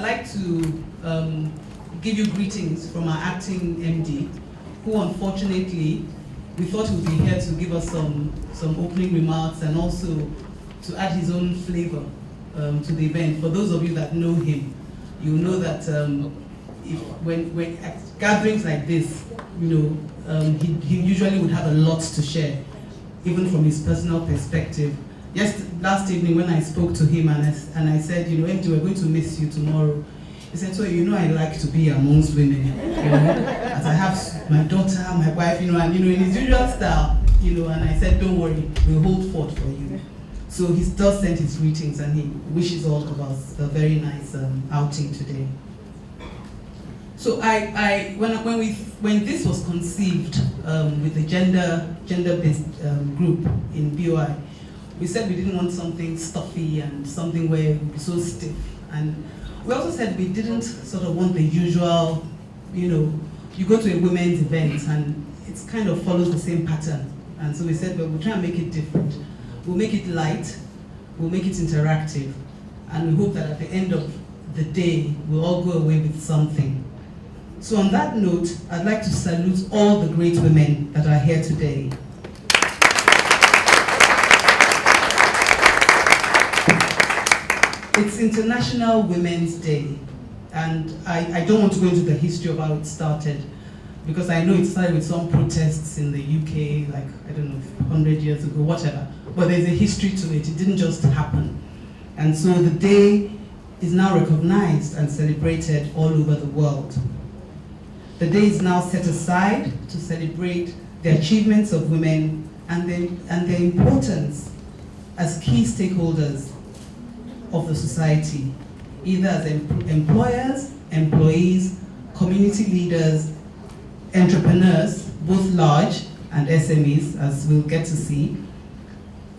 I'd like to give you greetings from our acting MD, who unfortunately, we thought he would be here to give us some opening remarks and also to add his own flavor to the event. For those of you that know him, you know that when at gatherings like this, he usually would have a lot to share, even from his personal perspective. Last evening when I spoke to him and I said, MD, we're going to miss you tomorrow. He said, so I like to be amongst women, as I have my daughter, my wife, and in his usual style, and I said, don't worry, we'll hold forth for you. So he still sent his greetings and he wishes all of us a very nice outing today. So when this was conceived with the gender-based group in BOI, we said we didn't want something stuffy and something where it would be so stiff. And we also said we didn't sort of want the usual, you go to a women's event and it kind of follows the same pattern. And so we said, well, we'll try and make it different. We'll make it light, we'll make it interactive, and we hope that at the end of the day, we'll all go away with something. So on that note, I'd like to salute all the great women that are here today. It's International Women's Day, and I don't want to go into the history of how it started, because I know it started with some protests in the UK, like, I don't know, 100 years ago, whatever. But there's a history to it. It didn't just happen. And so the day is now recognized and celebrated all over the world. The day is now set aside to celebrate the achievements of women and their importance as key stakeholders of the society, either as employers, employees, community leaders, entrepreneurs, both large and SMEs, as we'll get to see,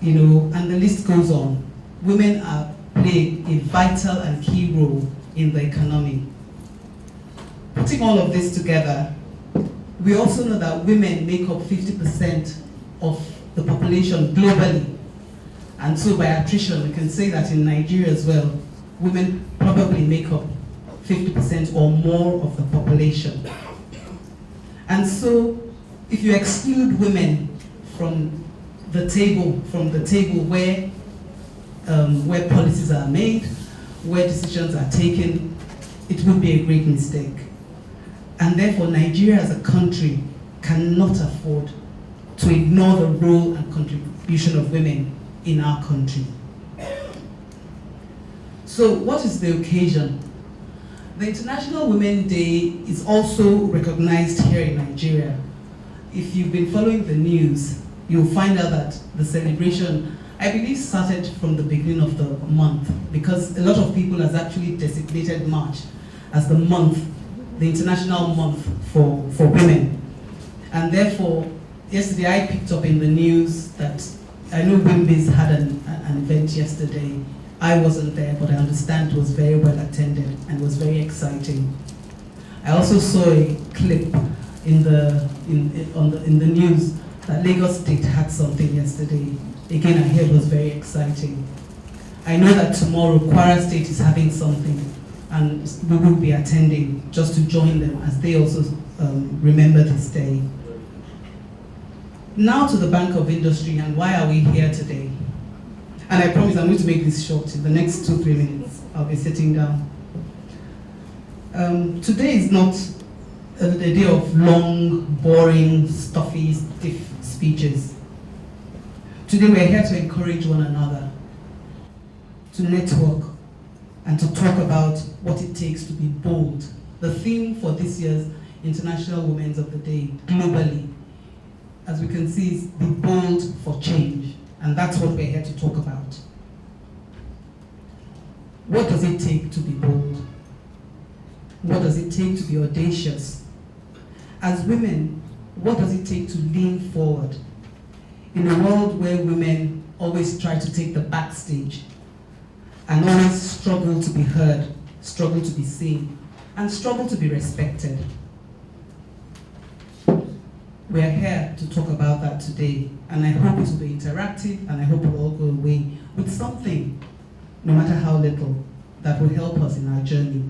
and the list goes on. Women play a vital and key role in the economy. Putting all of this together, we also know that women make up 50% of the population globally. And so by attrition, we can say that in Nigeria as well, women probably make up 50% or more of the population. And so if you exclude women from the table where policies are made, where decisions are taken, it would be a great mistake. And therefore, Nigeria as a country cannot afford to ignore the role and contribution of women in our country. So what is the occasion? The International Women's Day is also recognized here in Nigeria. If you've been following the news, you'll find out that the celebration, I believe, started from the beginning of the month, because a lot of people has actually designated March as the month, the international month for women. And therefore, yesterday I picked up in the news that, I know WIMBIZ had an event yesterday. I wasn't there, but I understand it was very well attended and was very exciting. I also saw a clip in the news that Lagos State had something yesterday. Again, I heard it was very exciting. I know that tomorrow Kwara State is having something, and we will be attending just to join them as they also remember this day. Now to the Bank of Industry, and why are we here today? And I promise I'm going to make this short. In the next 2-3 minutes, I'll be sitting down. Today is not a day of long, boring, stuffy, stiff speeches. Today we're here to encourage one another, to network, and to talk about what it takes to be bold. The theme for this year's International Women's of the Day, globally, as we can see, is be bold for change. And that's what we're here to talk about. What does it take to be bold? What does it take to be audacious? As women, what does it take to lean forward? In a world where women always try to take the backstage and always struggle to be heard, struggle to be seen, and struggle to be respected. We are here to talk about that today, and I hope it will be interactive, and I hope we'll all go away with something, no matter how little, that will help us in our journey.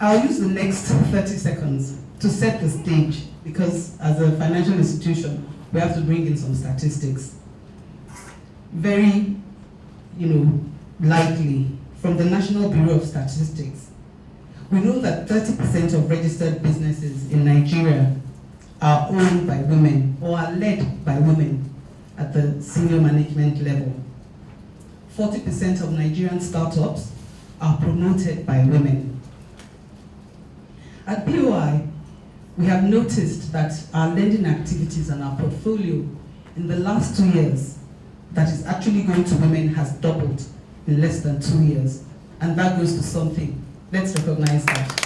I'll use the next 30 seconds to set the stage, because as a financial institution, we have to bring in some statistics. Very, lightly, from the National Bureau of Statistics, we know that 30% of registered businesses in Nigeria are owned by women or are led by women at the senior management level. 40% of Nigerian startups are promoted by women. At BOI, we have noticed that our lending activities and our portfolio in the last 2 years that is actually going to women has doubled in less than 2 years. And that goes to something. Let's recognize that.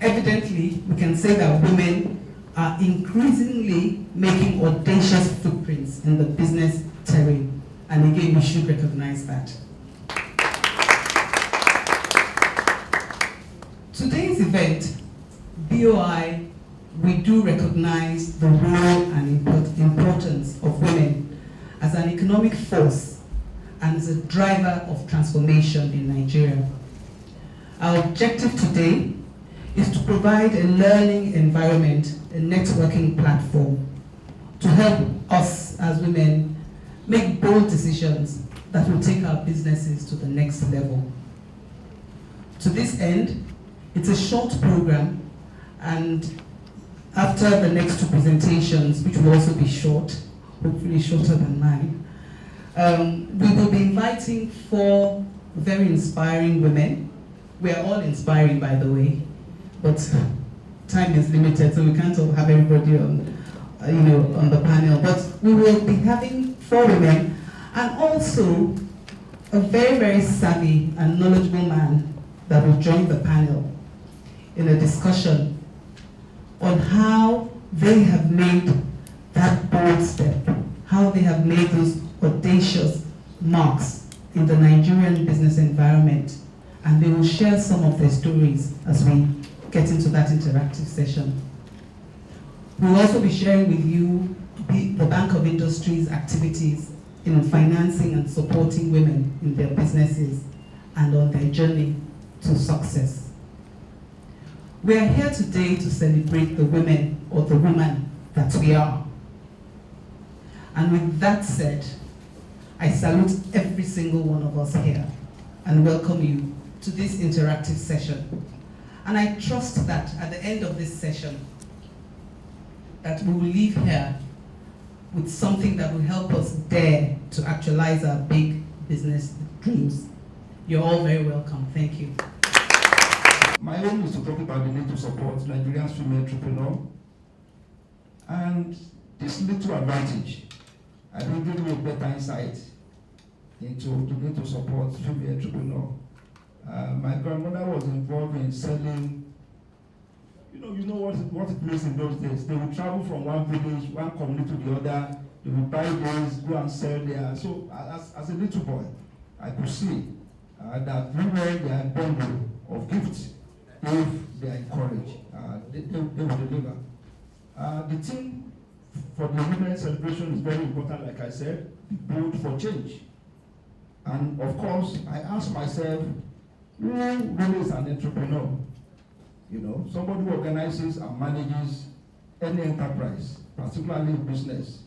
Evidently, we can say that women are increasingly making audacious footprints in the business terrain. And again, we should recognize that. Today's event, BOI, we do recognize the role and importance of women as an economic force and as a driver of transformation in Nigeria. Our objective today is to provide a learning environment, a networking platform to help us as women make bold decisions that will take our businesses to the next level. To this end, it's a short program, and after the next 2 presentations, which will also be short, hopefully shorter than mine, we will be inviting 4 very inspiring women. We are all inspiring, by the way, but time is limited, so we can't all have everybody on the panel. But we will be having 4 women, and also a very, very savvy and knowledgeable man that will join the panel in a discussion on how they have made that bold step, how they have made those audacious marks in the Nigerian business environment, and they will share some of their stories as we get into that interactive session. We'll also be sharing with you the Bank of Industry's activities in financing and supporting women in their businesses and on their journey to success. We are here today to celebrate the women or the woman that we are. And with that said, I salute every single one of us here and welcome you to this interactive session. And I trust that at the end of this session, that we will leave here with something that will help us dare to actualize our big business dreams. You're all very welcome. Thank you. My aim is to talk about the need to support Nigerian female entrepreneurs, and this little advantage, I think, give me a better insight into the need to support female entrepreneurs. My grandmother was involved in selling, you know what it means in those days. They would travel from one village, one community to the other. They would buy those, go and sell there. So as a little boy, I could see that women, they are a bundle of gifts. If they are encouraged, they will deliver. The theme for the women's celebration is very important, like I said, be bold for change. And of course, I ask myself, who really is an entrepreneur? Somebody who organizes and manages any enterprise, particularly business,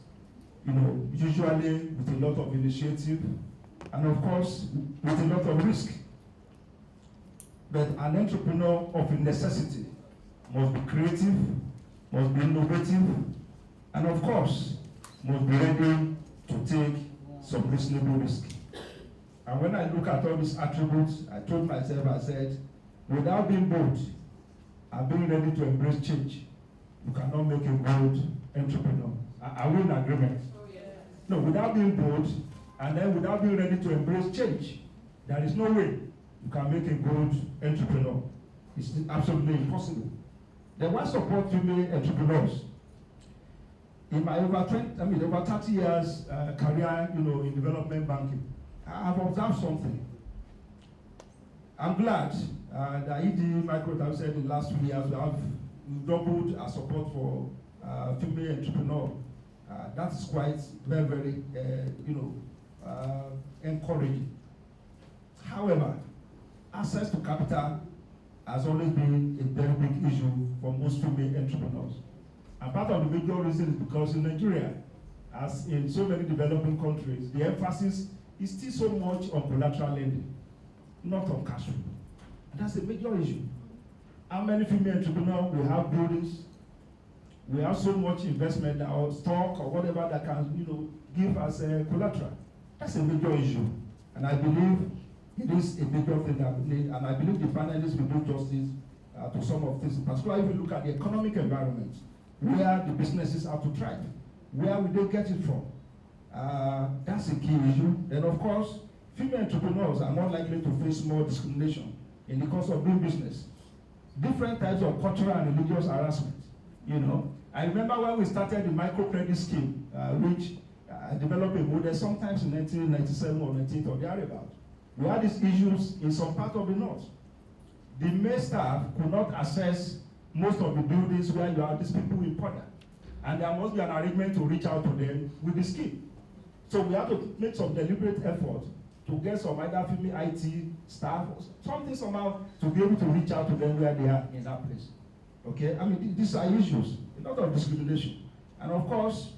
usually with a lot of initiative, and of course, with a lot of risk. But an entrepreneur of necessity must be creative, must be innovative, and of course, must be ready to take some reasonable risk. And when I look at all these attributes, I told myself, I said, without being bold and being ready to embrace change, you cannot make a good entrepreneur. Are we in agreement? Oh, yeah. No, without being bold and then without being ready to embrace change, there is no way you can make a good entrepreneur. It's absolutely impossible. Then why support female entrepreneurs? In my over 30 years career, in development banking, I've observed something. I'm glad that ED Microfinance said in the last 2 years we've doubled our support for female entrepreneurs. That is quite very, very, encouraging. However, access to capital has always been a very big issue for most female entrepreneurs. And part of the major reason is because in Nigeria, as in so many developing countries, the emphasis is still so much on collateral lending, not on cash flow. And that's a major issue. How many female entrepreneurs we have buildings, we have so much investment or stock or whatever that can, give us a collateral. That's a major issue. And I believe it is a major thing that we need, and I believe the panelists will do justice to some of this. Particularly if we look at the economic environment, where the businesses have to thrive, where will they get it from? That's a key issue. Then of course, female entrepreneurs are more likely to face more discrimination in the course of doing business. Different types of cultural and religious harassment. I remember when we started the microcredit scheme, which developed a model sometimes in 1997 or 1980 or thereabout. We had these issues in some part of the north. The male staff could not access most of the buildings where you have these people in Poda. And there must be an arrangement to reach out to them with the scheme. So we have to make some deliberate effort to get some either female IT staff or something somehow to be able to reach out to them where they are in that place. Okay, I mean, these are issues, a lot of discrimination. And of course,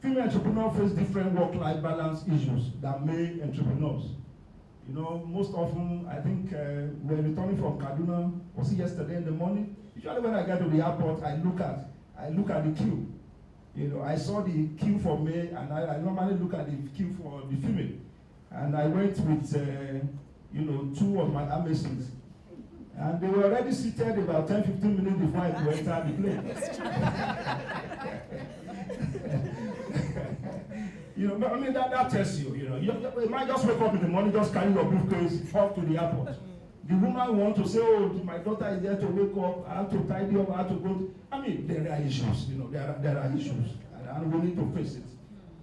female entrepreneurs face different work-life balance issues than male entrepreneurs. Most often, I think we're returning from Kaduna, was it yesterday in the morning? Usually when I get to the airport, I look at the queue. I saw the queue for male, and I normally look at the queue for the female. And I went with, two of my Amazons. And they were already seated about 10-15 minutes before I could enter the plane. That tells you, you might just wake up in the morning, just carry your briefcase off to the airport. The woman wants to say, oh, my daughter is there to wake up, I have to tidy up, I have to go. There are issues, there are issues, and we need to face it.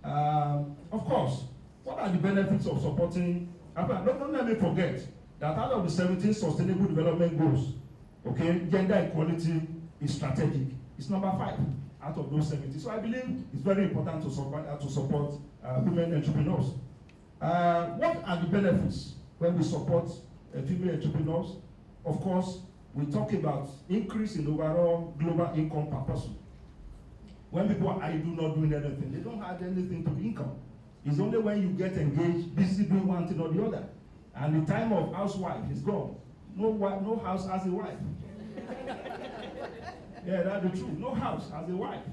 Of course, what are the benefits of supporting? Don't let me forget that out of the 17 Sustainable Development Goals, okay, gender equality is strategic. It's number 5 out of those 17. So I believe it's very important to support women entrepreneurs. What are the benefits when we support female entrepreneurs? Of course, we talk about increase in overall global income per person. When people are idle, not doing anything, they don't add anything to the income. It's only when you get engaged, busy doing one thing or the other. And the time of housewife is gone. No house has a wife. Yeah, that's the truth. No house has a wife.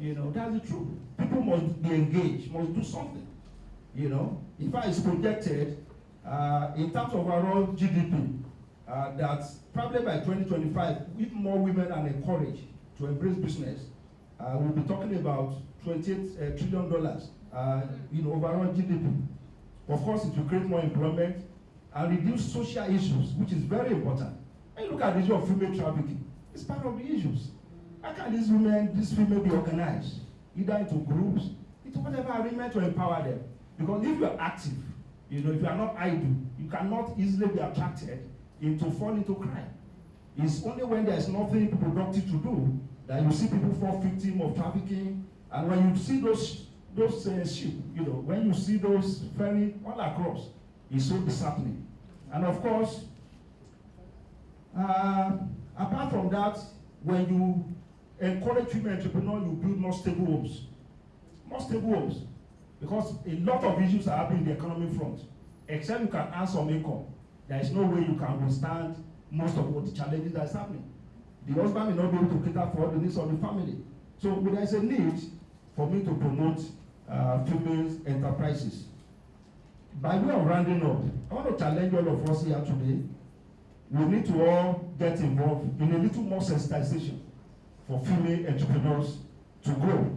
That's the truth. People must be engaged, must do something. In fact, it's projected in terms of overall GDP that probably by 2025, if more women are encouraged to embrace business, we'll be talking about $28 trillion, overall GDP. Of course, it will create more employment and reduce social issues, which is very important. And look at the issue of female trafficking. It's part of the issues. How can these female be organized, either into groups, into whatever arrangement to empower them? Because if you're active, if you are not idle, you cannot easily be attracted fall into crime. It's only when there's nothing productive to do that you see people fall victim of trafficking. And when you see those ship, when you see those ferry all across, it's so disheartening. And of course, apart from that, when you encourage female entrepreneurs, you build more stable homes. More stable homes. Because a lot of issues are happening in the economic front. Except you can earn some income, there is no way you can withstand most of what the challenges that is happening. The husband may not be able to cater for all the needs of the family. So there is a need for me to promote female enterprises. By way of rounding up, I want to challenge all of us here today. We need to all get involved in a little more sensitization for female entrepreneurs to grow.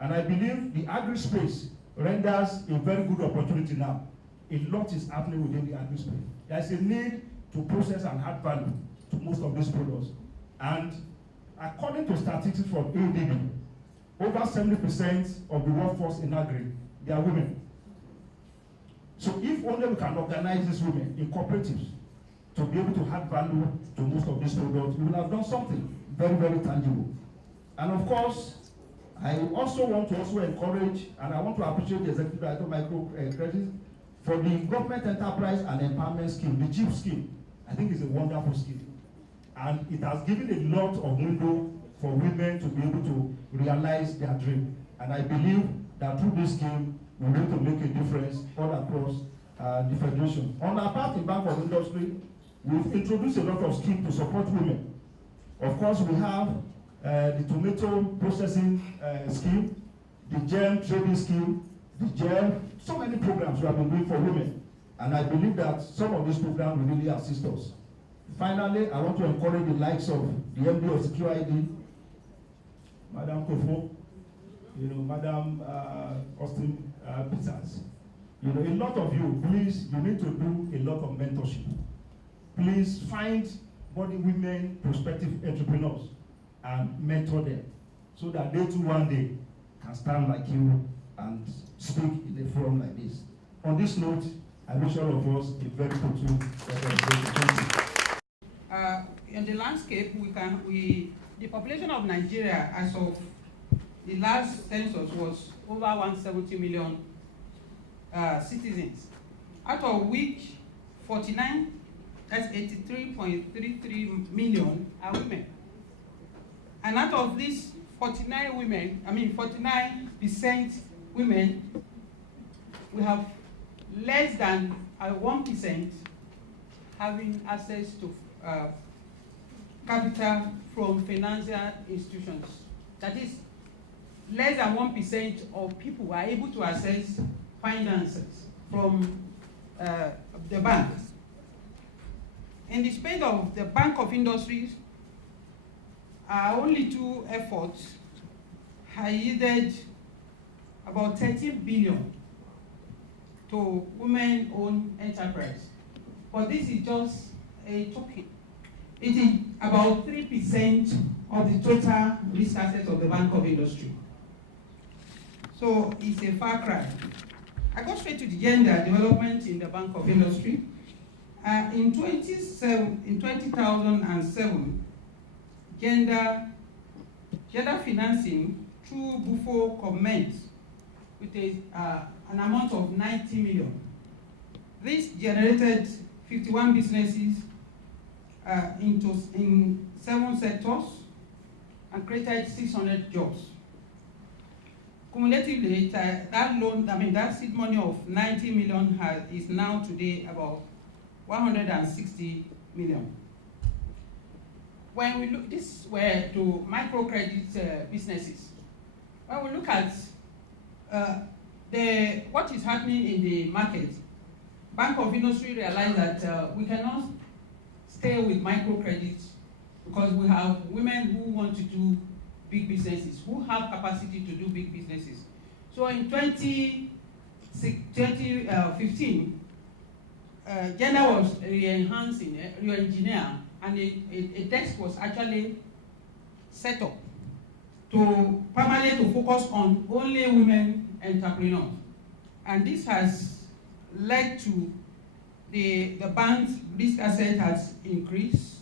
And I believe the agri-space renders a very good opportunity now. A lot is happening within the agri-space. There is a need to process and add value to most of these products. And according to statistics from ADB, over 70% of the workforce in agri, they are women. So if only we can organize these women in cooperatives to be able to add value to most of these products, we will have done something very, very tangible. And of course, I also want to encourage, and I want to appreciate the Executive Director of Microcredit for the Government Enterprise and Empowerment Scheme, the CHIEF scheme. I think it's a wonderful scheme. And it has given a lot of window for women to be able to realize their dream. And I believe that through this scheme, we're going to make a difference all across the Federation. On our part in Bank of Industry, we've introduced a lot of schemes to support women. Of course, we have the tomato processing scheme, the gem trading scheme, the gem, so many programs we have been doing for women. And I believe that some of these programs will really assist us. Finally, I want to encourage the likes of the MD of SecureID, Madam Kofo, Madam Austin Peters. A lot of you, please, you need to do a lot of mentorship. Please find body women, prospective entrepreneurs, and mentor them so that they too one day can stand like you and speak in a forum like this. On this note, I wish all of us a very fruitful 2020. In the landscape, the population of Nigeria as of the last census was over 170 million citizens, out of which 49, that's 83.33 million are women. And out of these 49% women, we have less than 1% having access to capital from financial institutions. That is, less than 1% of people are able to access finances from the banks. In the space of the Bank of Industries, only two efforts have yielded about 13 billion to women-owned enterprise. But this is just a token. It is about 3% of the total risk assets of the Bank of Industry. So it's a far cry. I go straight to the gender development in the Bank of Industry. In 2007, gender financing through BUFO commenced with an amount of 90 million. This generated 51 businesses in 7 sectors and created 600 jobs. Cumulatively, that seed money of 90 million is now today about 160 million. When we look, this were to microcredit businesses. When we look at what is happening in the market, Bank of Industry realized that we cannot stay with microcredit because we have women who want to do big businesses, who have capacity to do big businesses. So in 2015, gender was re-engineered, and a desk was actually set up to permanently focus on only women entrepreneurs. And this has led to the bank's risk asset has increased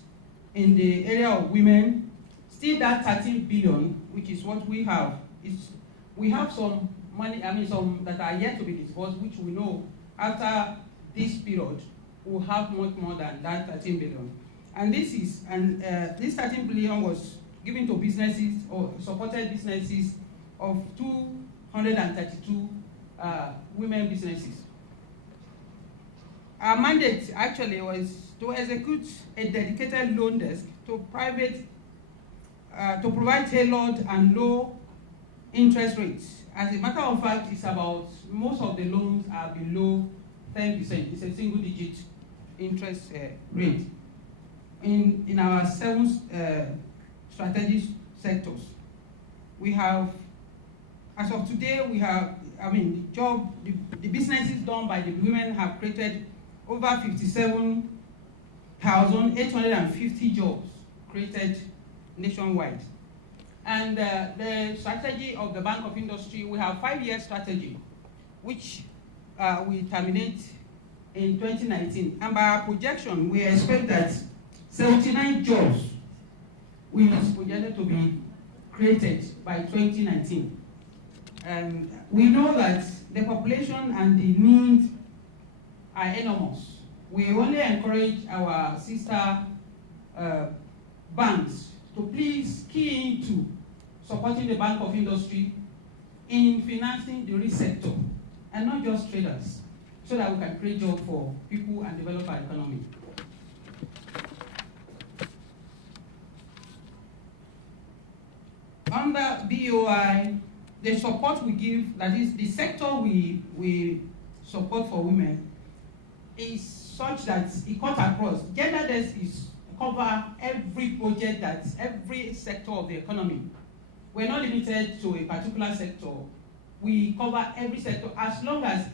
in the area of women. Still that 13 billion, which is what we have, we have some money, some that are yet to be disbursed, which we know after this period will have much more than that 13 billion. And this 13 billion was given to businesses or supported businesses of 232 women businesses. Our mandate actually was to execute a dedicated loan desk to provide tailored and low interest rates. As a matter of fact, it's about, most of the loans are below 10%. It's a single digit interest rate. In our 7 strategic sectors, we have, as of today, we have, the businesses done by the women have created over 57,850 jobs created nationwide. And the strategy of the Bank of Industry, we have 5-year strategy, which we terminate in 2019. And by our projection, we expect that 79 jobs will be projected to be created by 2019. And we know that the population and the need are enormous. We only encourage our sister banks to please key into supporting the Bank of Industry in financing the real sector and not just traders, so that we can create jobs for people and develop our economy. Under BOI, the support we give, that is the sector we support for women, is such that it cuts across. Gender desk is cover every project, that's every sector of the economy. We're not limited to a particular sector. We cover every sector as long as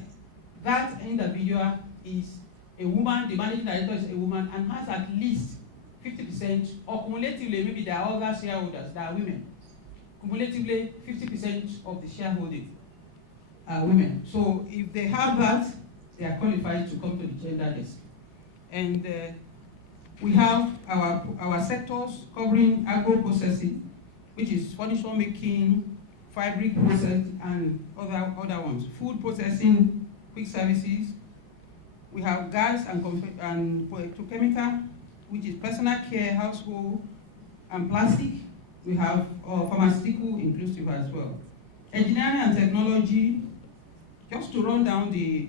that individual is a woman, the managing director is a woman, and has at least 50%, or cumulatively, maybe there are other shareholders that are women. Cumulatively, 50% of the shareholding are women. So if they have that, they are qualified to come to the gender desk. And we have our sectors covering agro-processing, which is furniture making, fabric processing, and other ones. Food processing, quick services. We have gas and petrochemical, which is personal care, household, and plastic. We have pharmaceutical inclusive as well. Engineering and technology, just to run down the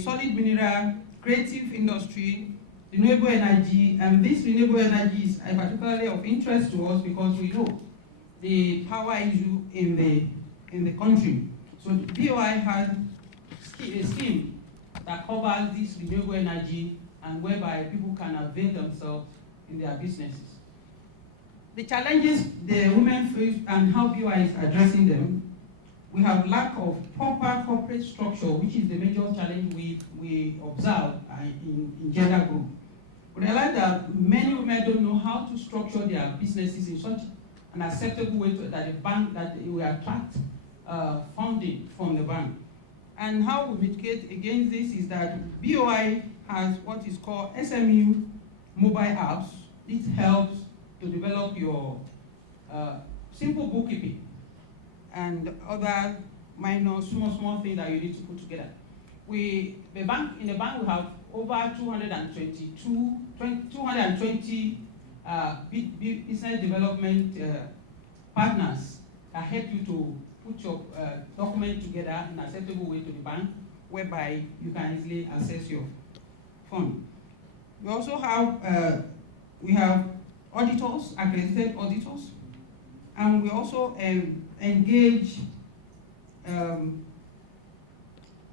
solid mineral, creative industry, renewable energy, and this renewable energy is particularly of interest to us because we know the power issue in the country. So the BOI has a scheme that covers this renewable energy and whereby people can avail themselves in their businesses. The challenges the women face and how BOI is addressing them, we have lack of proper corporate structure, which is the major challenge we observe in gender group. We realize that many women don't know how to structure their businesses in such an acceptable way that the bank, that it will attract funding from the bank. And how we mitigate against this is that BOI has what is called SME mobile apps. It helps to develop your simple bookkeeping and other minor, small things that you need to put together. In the bank we have over 220 business development partners that help you to put your document together in an acceptable way to the bank, whereby you can easily access your fund. We also have auditors, accredited auditors, and we also engage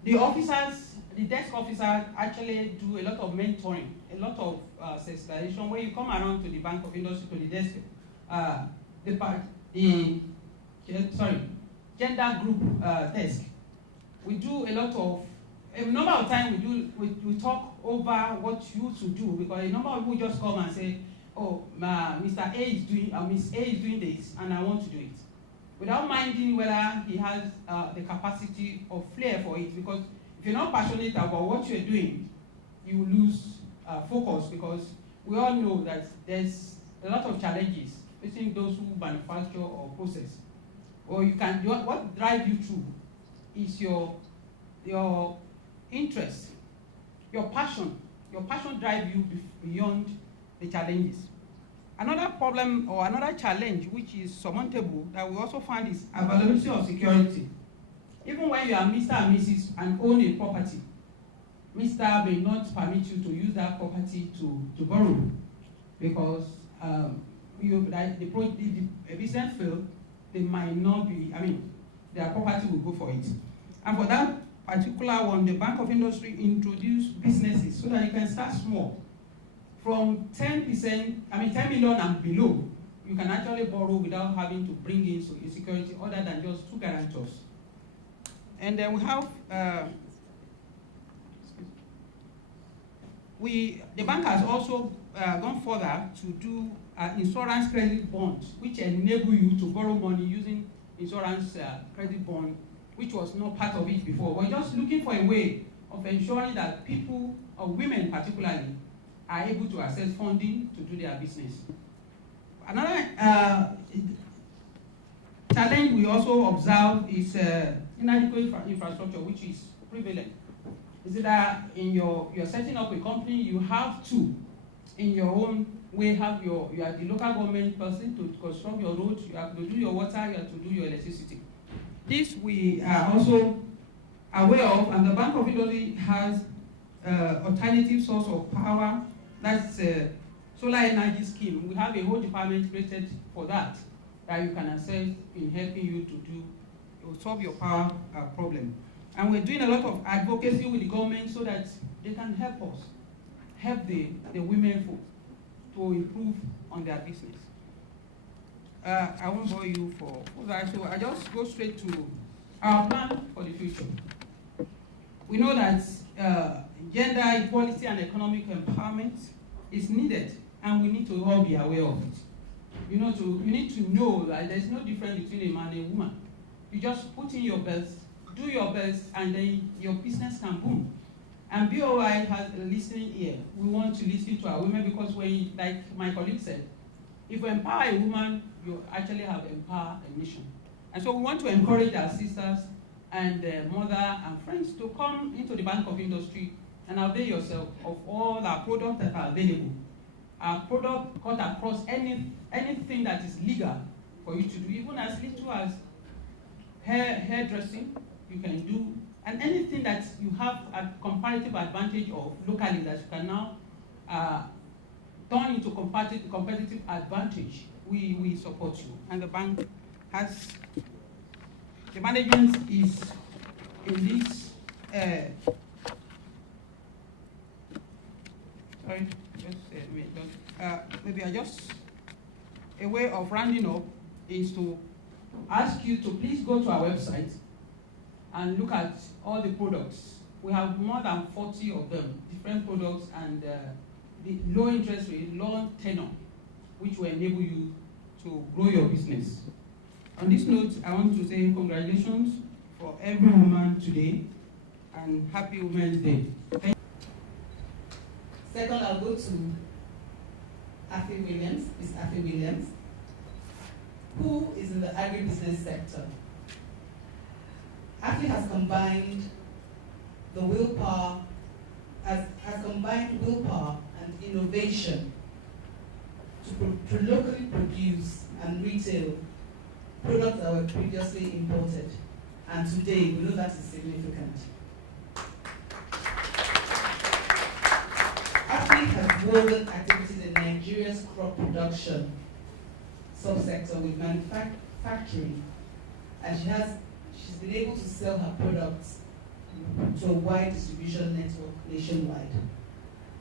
the officers. The desk officers actually do a lot of mentoring, a lot of sensitization. When you come around to the Bank of Industry, to the desk, gender group desk, we do a number of times we talk over what you should do, because a number of people just come and say, oh, Mr. A is doing, Miss A is doing this, and I want to do it, without minding whether he has the capacity or flair for it. Because if you're not passionate about what you're doing, you lose focus, because we all know that there's a lot of challenges facing those who manufacture or process. Or what drives you through is your interest, your passion. Your passion drives you beyond the challenges. Another problem or another challenge which is surmountable that we also find is availability of security. Even when you are Mr. and Mrs. and own a property, Mr. may not permit you to use that property to borrow, because if a business fails, they might not be, their property will go for it. And for that particular one, the Bank of Industry introduced businesses so that you can start small. From 10 million and below, you can actually borrow without having to bring in security other than just 2 guarantors. And then we have, the bank has also gone further to do insurance credit bonds, which enable you to borrow money using insurance credit bond, which was not part of it before. We're just looking for a way of ensuring that people, or women particularly, are able to access funding to do their business. Another we also observe is inadequate infrastructure, which is prevalent. Is it that in you're setting up a company, you have to, in your own way, you are the local government person to construct your road, you have to do your water, you have to do your electricity. This we are also aware of, and the Bank of Industry has alternative source of power. That's solar energy scheme. We have a whole department created for that you can access in helping you to solve your power problem. And we're doing a lot of advocacy with the government so that they can help us, help the women folk to improve on their business. I won't bore you for that, so I just go straight to our plan for the future. We know that gender equality and economic empowerment is needed, and we need to all be aware of it. You need to know that there's no difference between a man and a woman. You just put in your best, do your best, and then your business can boom. And BOI has a listening ear. We want to listen to our women because when, like my colleague said, if we empower a woman, you actually have empowered a nation. And so we want to encourage our sisters and mother and friends to come into the Bank of Industry and avail yourself of all our products that are available. Our product cut across anything that is legal for you to do, even as little as hairdressing, you can do, and anything that you have a comparative advantage of locally that you can now turn into competitive advantage. We support you, and the bank has, the management is in this, sorry, maybe a way of rounding up is to ask you to please go to our website and look at all the products. We have more than 40 of them, different products, and the low interest rate, low tenor, which will enable you to grow your business. On this note, I want to say congratulations for every woman today, and happy Women's Day. Thank you. Second, I'll go to Afi Williams, Ms. Afi Williams, who is in the agribusiness sector. Afi has combined the willpower, has combined willpower and innovation to locally produce and retail products that were previously imported. And today, we know that is significant. Afi has woven activities in Nigeria's crop production subsector with manufacturing, and she's been able to sell her products to a wide distribution network nationwide.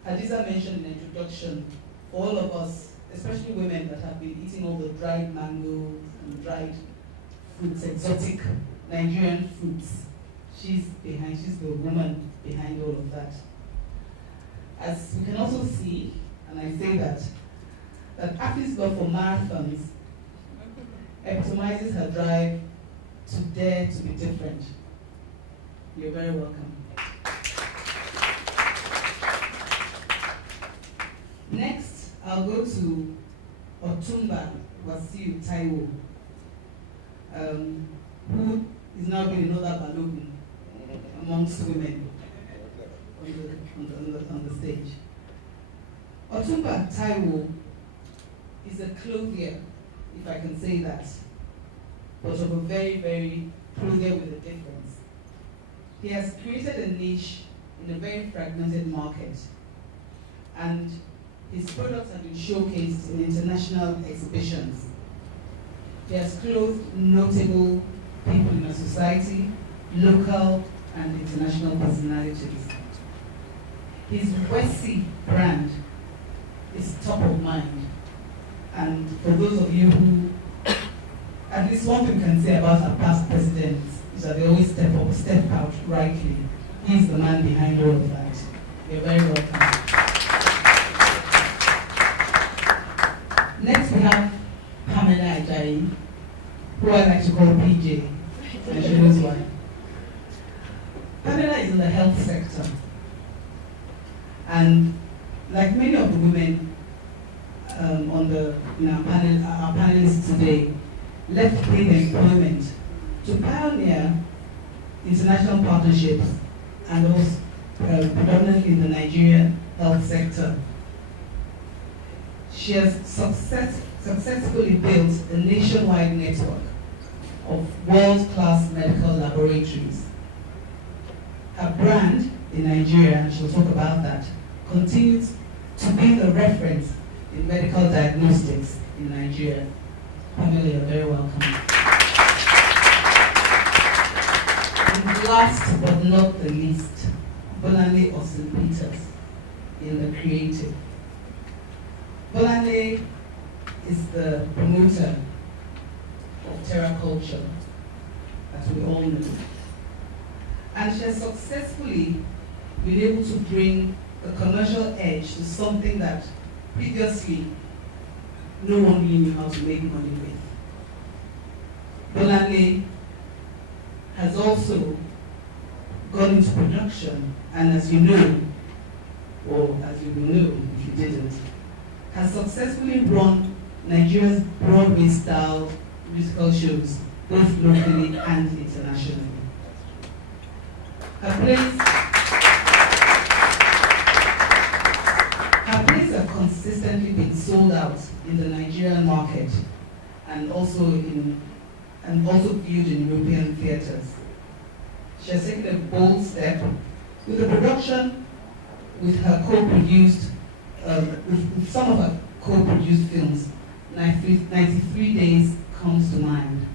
Hadiza mentioned in the introduction, for all of us, especially women that have been eating all the dried mangoes and dried fruits, exotic Nigerian fruits, she's the woman behind all of that. As we can also see, and I say that Afi's love for marathons epitomizes her drive to dare to be different. You're very welcome. Next, I'll go to Otumba Wasiu Taiwo, who is now being another Balogun amongst women on the stage. Otumba Taiwo is a clothier, if I can say that, but of a very, very clothier with a difference. He has created a niche in a very fragmented market, and his products have been showcased in international exhibitions. He has clothed notable people in our society, local and international personalities. His Wessie brand is top of mind. And for those of you who, at least one thing we can say about our past presidents is that they always step out rightly. He's the man behind all of that. You're very welcome. Next we have Pamela Ajayi, who I like to call PJ, and she knows why. Pamela is in the health sector, and like many of the women in our panelists today, left-wing employment to pioneer international partnerships and also predominantly in the Nigerian health sector. She has successfully built a nationwide network of world-class medical laboratories. Her brand in Nigeria, and she'll talk about that, continues to be the reference in medical diagnostics in Nigeria. Pamela, you're very welcome. And last but not the least, Bolanle Austin Peters in the creative. Bolanle is the promoter of Terra Culture, as we all know. And she has successfully been able to bring the commercial edge to something that previously no one really knew how to make money with. Bolanle has also gone into production, and as you know, or as you will know if you didn't, has successfully run Nigeria's Broadway-style musical shows, both locally and internationally. Her plays have consistently been sold out in the Nigerian market and also viewed in European theatres. She has taken a bold step with the production with her co-produced, with some of her co-produced films. 93 Days comes to mind.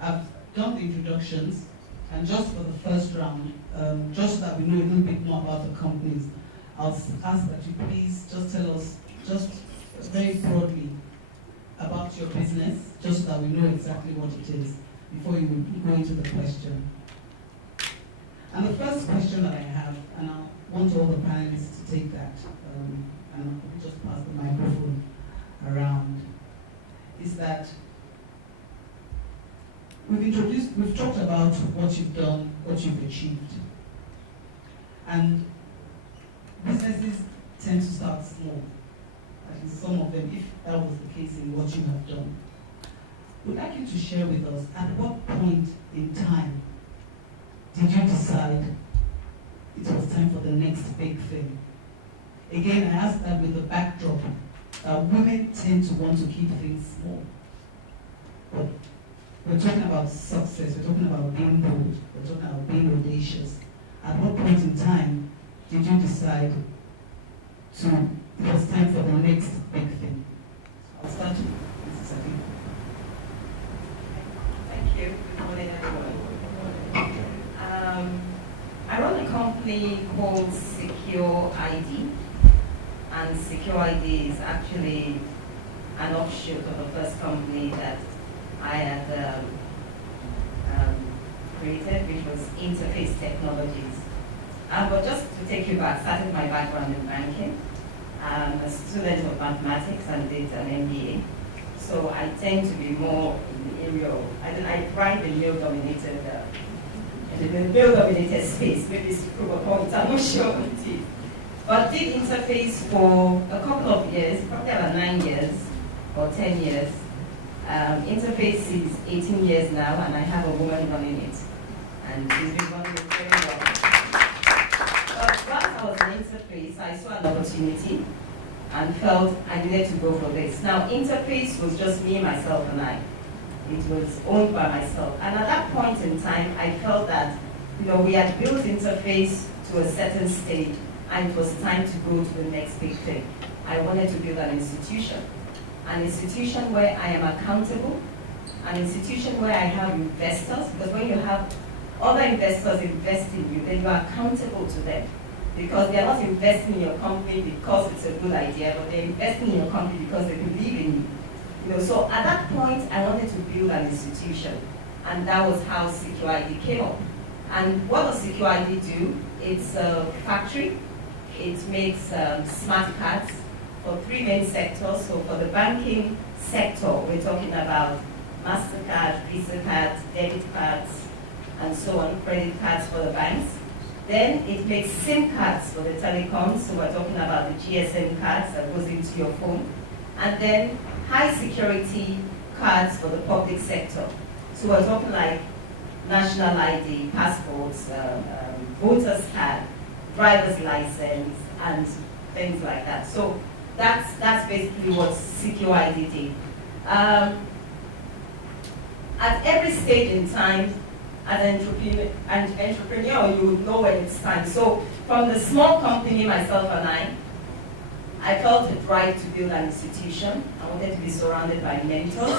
I've done the introductions, and just for the first round, just so that we know a little bit more about the companies, I'll ask that you please just tell us, just very broadly, about your business, just so that we know exactly what it is, before you go into the question. And the first question that I have, and I want all the panelists to take that, and I'll just pass the microphone around, is that we've talked about what you've done, what you've achieved. And businesses tend to start small, at least some of them, if that was the case in what you have done. We'd like you to share with us, at what point in time did you decide it was time for the next big thing? Again, I ask that with the backdrop that women tend to want to keep things small. But we're talking about success, we're talking about being bold, we're talking about being audacious. At what point in time did you decide it was time for the next big thing? I'll start with Mrs. Sadiq. Thank you. Good morning, everyone. I run a company called Secure ID, and Secure ID is actually an offshoot of the first company that I had created, which was Interface Technologies. But just to take you back, started my background in banking. I'm a student of mathematics and did an MBA. So I tend to be more in the area of, I thrive in male-dominated space. Maybe it's proof of point, I'm not sure what it is. But did Interface for a couple of years, probably about 9 years or 10 years. Interface is 18 years now, and I have a woman running it. And she's been running it very well. But whilst I was in Interface, I saw an opportunity and felt I needed to go for this. Now, Interface was just me, myself, and I. It was owned by myself. And at that point in time, I felt that, we had built Interface to a certain stage, and it was time to go to the next big thing. I wanted to build an institution where I am accountable, an institution where I have investors, because when you have other investors invest in you, then you are accountable to them. Because they are not investing in your company because it's a good idea, but they're investing in your company because they believe in you. So at that point, I wanted to build an institution, and that was how Secure ID came up. And what does Secure ID do? It's a factory. It makes smart cards for 3 main sectors. So for the banking sector, we're talking about MasterCard, Visa cards, debit cards, and so on, credit cards for the banks. Then it makes SIM cards for the telecoms. So we're talking about the GSM cards that goes into your phone. And then high security cards for the public sector. So we're talking like national ID, passports, voter's card, driver's license, and things like that. So that's basically what Secure ID did. At every stage in time, as an entrepreneur, you would know when it's time. So from the small company, myself and I felt a drive to build an institution. I wanted to be surrounded by mentors.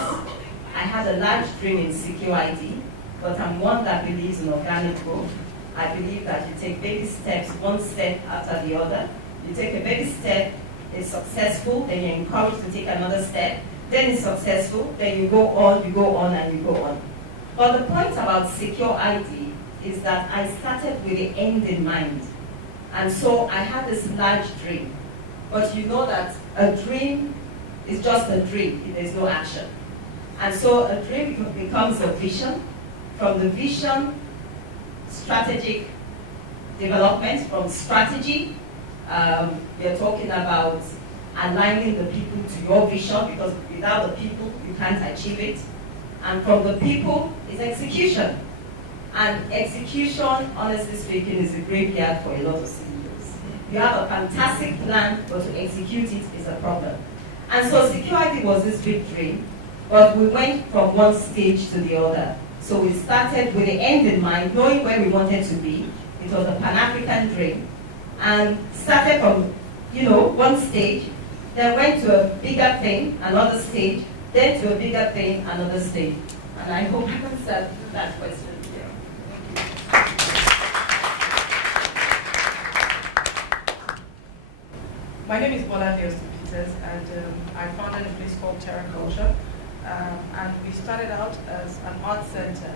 I had a large dream in Secure ID, but I'm one that believes in organic growth. I believe that you take baby steps, one step after the other. You take a baby step, it's successful, then you're encouraged to take another step, then it's successful, then you go on, and you go on. But the point about Secure ID is that I started with the end in mind. And so I had this large dream. But you know that a dream is just a dream if there's no action. And so a dream becomes a vision. From the vision, strategic development. From strategy, we're talking about aligning the people to your vision, because without the people, you can't achieve it. And from the people is execution. And execution, honestly speaking, is a graveyard for a lot of CEOs. You have a fantastic plan, but to execute it is a problem. And so Secure ID was this big dream, but we went from one stage to the other. So we started with the end in mind, knowing where we wanted to be. It was a Pan-African dream. And started from, one stage, then went to a bigger thing, another stage, then to a bigger thing, another stage. And I hope I answered that question. My name is Bola Peters, and I founded a place called Terra Culture. And we started out as an art center.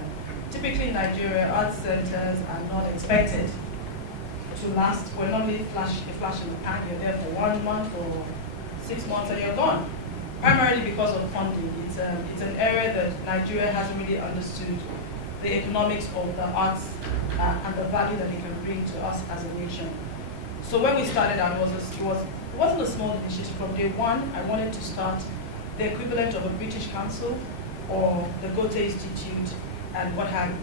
Typically in Nigeria, art centers are not expected to last. We're normally a flash in the pan. You're there for 1 month or 6 months and you're gone. Primarily because of funding. It's an area that Nigeria hasn't really understood the economics of the arts and the value that it can bring to us as a nation. So when we started out, it wasn't a small initiative. From day one, I wanted to start the equivalent of a British Council or the Goethe Institute and what have you.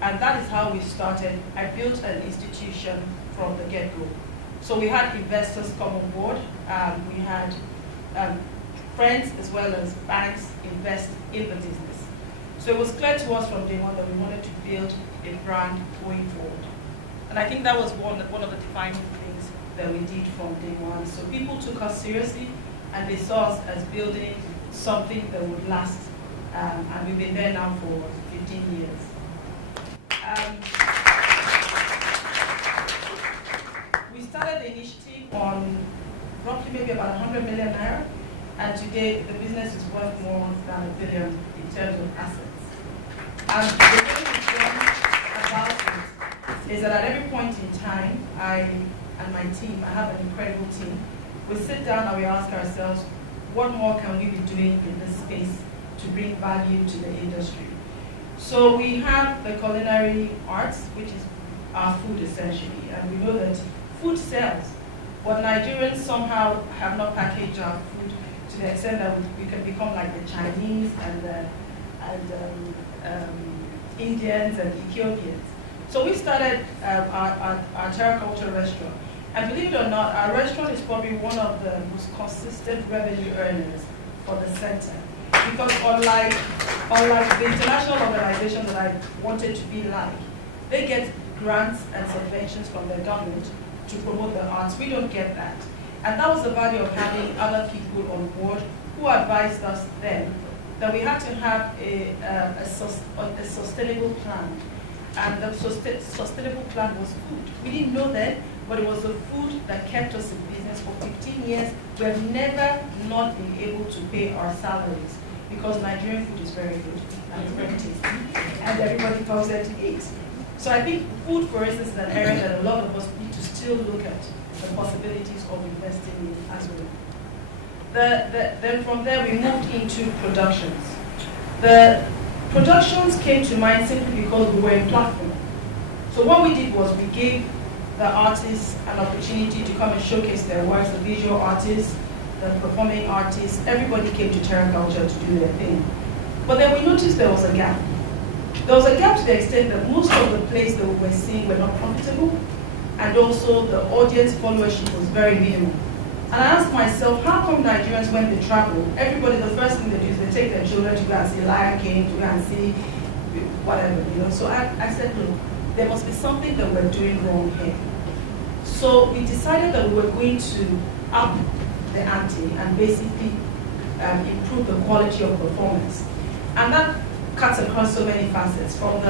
And that is how we started. I built an institution from the get-go. So we had investors come on board. We had friends as well as banks invest in the business. So it was clear to us from day one that we wanted to build a brand going forward. And I think that was one of the defining things that we did from day one. So people took us seriously and they saw us as building something that would last. And we've been there now for 15 years. We started the initiative on roughly maybe about 100 million naira, and today the business is worth more than $1 billion in terms of assets. And the way we've done about it is that at every point in time, I and my team, I have an incredible team, we sit down and we ask ourselves, what more can we be doing in this space to bring value to the industry? So we have the culinary arts, which is our food essentially, and we know that food sells, but Nigerians somehow have not packaged our food to the extent that we can become like the Chinese and Indians and Ethiopians. So we started our Terra Culture restaurant. And believe it or not, our restaurant is probably one of the most consistent revenue earners for the center. Because unlike the international organizations that I wanted to be like, they get grants and subventions from the government to promote the arts. We don't get that. And that was the value of having other people on board who advised us then that we had to have a sustainable plan. And the sustainable plan was food. We didn't know that, but it was the food that kept us in business for 15 years. We have never not been able to pay our salaries because Nigerian food is very good and it's very tasty, and everybody comes there to eat. So I think food, for instance, is an area that a lot of us need to still look at the possibilities of investing in as well. Then from there we moved into productions. The productions came to mind simply because we were in platform. So what we did was we gave the artists an opportunity to come and showcase their works, the visual artists, the performing artists. Everybody came to Terra Culture to do their thing. But then we noticed there was a gap. There was a gap to the extent that most of the plays that we were seeing were not profitable, and also the audience followership was very minimal. And I asked myself, how come Nigerians, when they travel, everybody, the first thing they do is they take their children to go and see Lion King, to go and see whatever, you know? So I said, look, there must be something that we're doing wrong here. So we decided that we were going to up the ante and basically improve the quality of performance. And that cuts across so many facets, from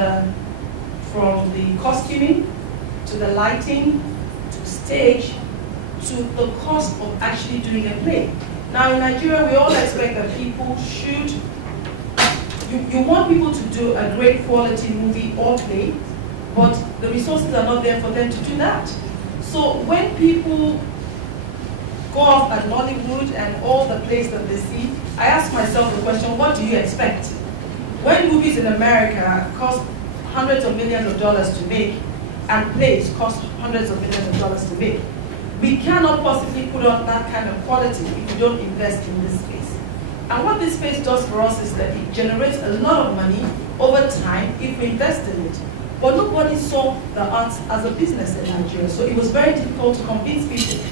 the costuming, to the lighting, to stage, to the cost of actually doing a play. Now in Nigeria, we all expect that people should, you want people to do a great quality movie or play, but the resources are not there for them to do that. So when people go off at Nollywood and all the plays that they see, I ask myself the question, what do you expect? When movies in America cost hundreds of millions of dollars to make, and plays cost hundreds of millions of dollars to make, we cannot possibly put on that kind of quality if we don't invest in this space. And what this space does for us is that it generates a lot of money over time if we invest in it. But nobody saw the arts as a business in Nigeria, so it was very difficult to convince people.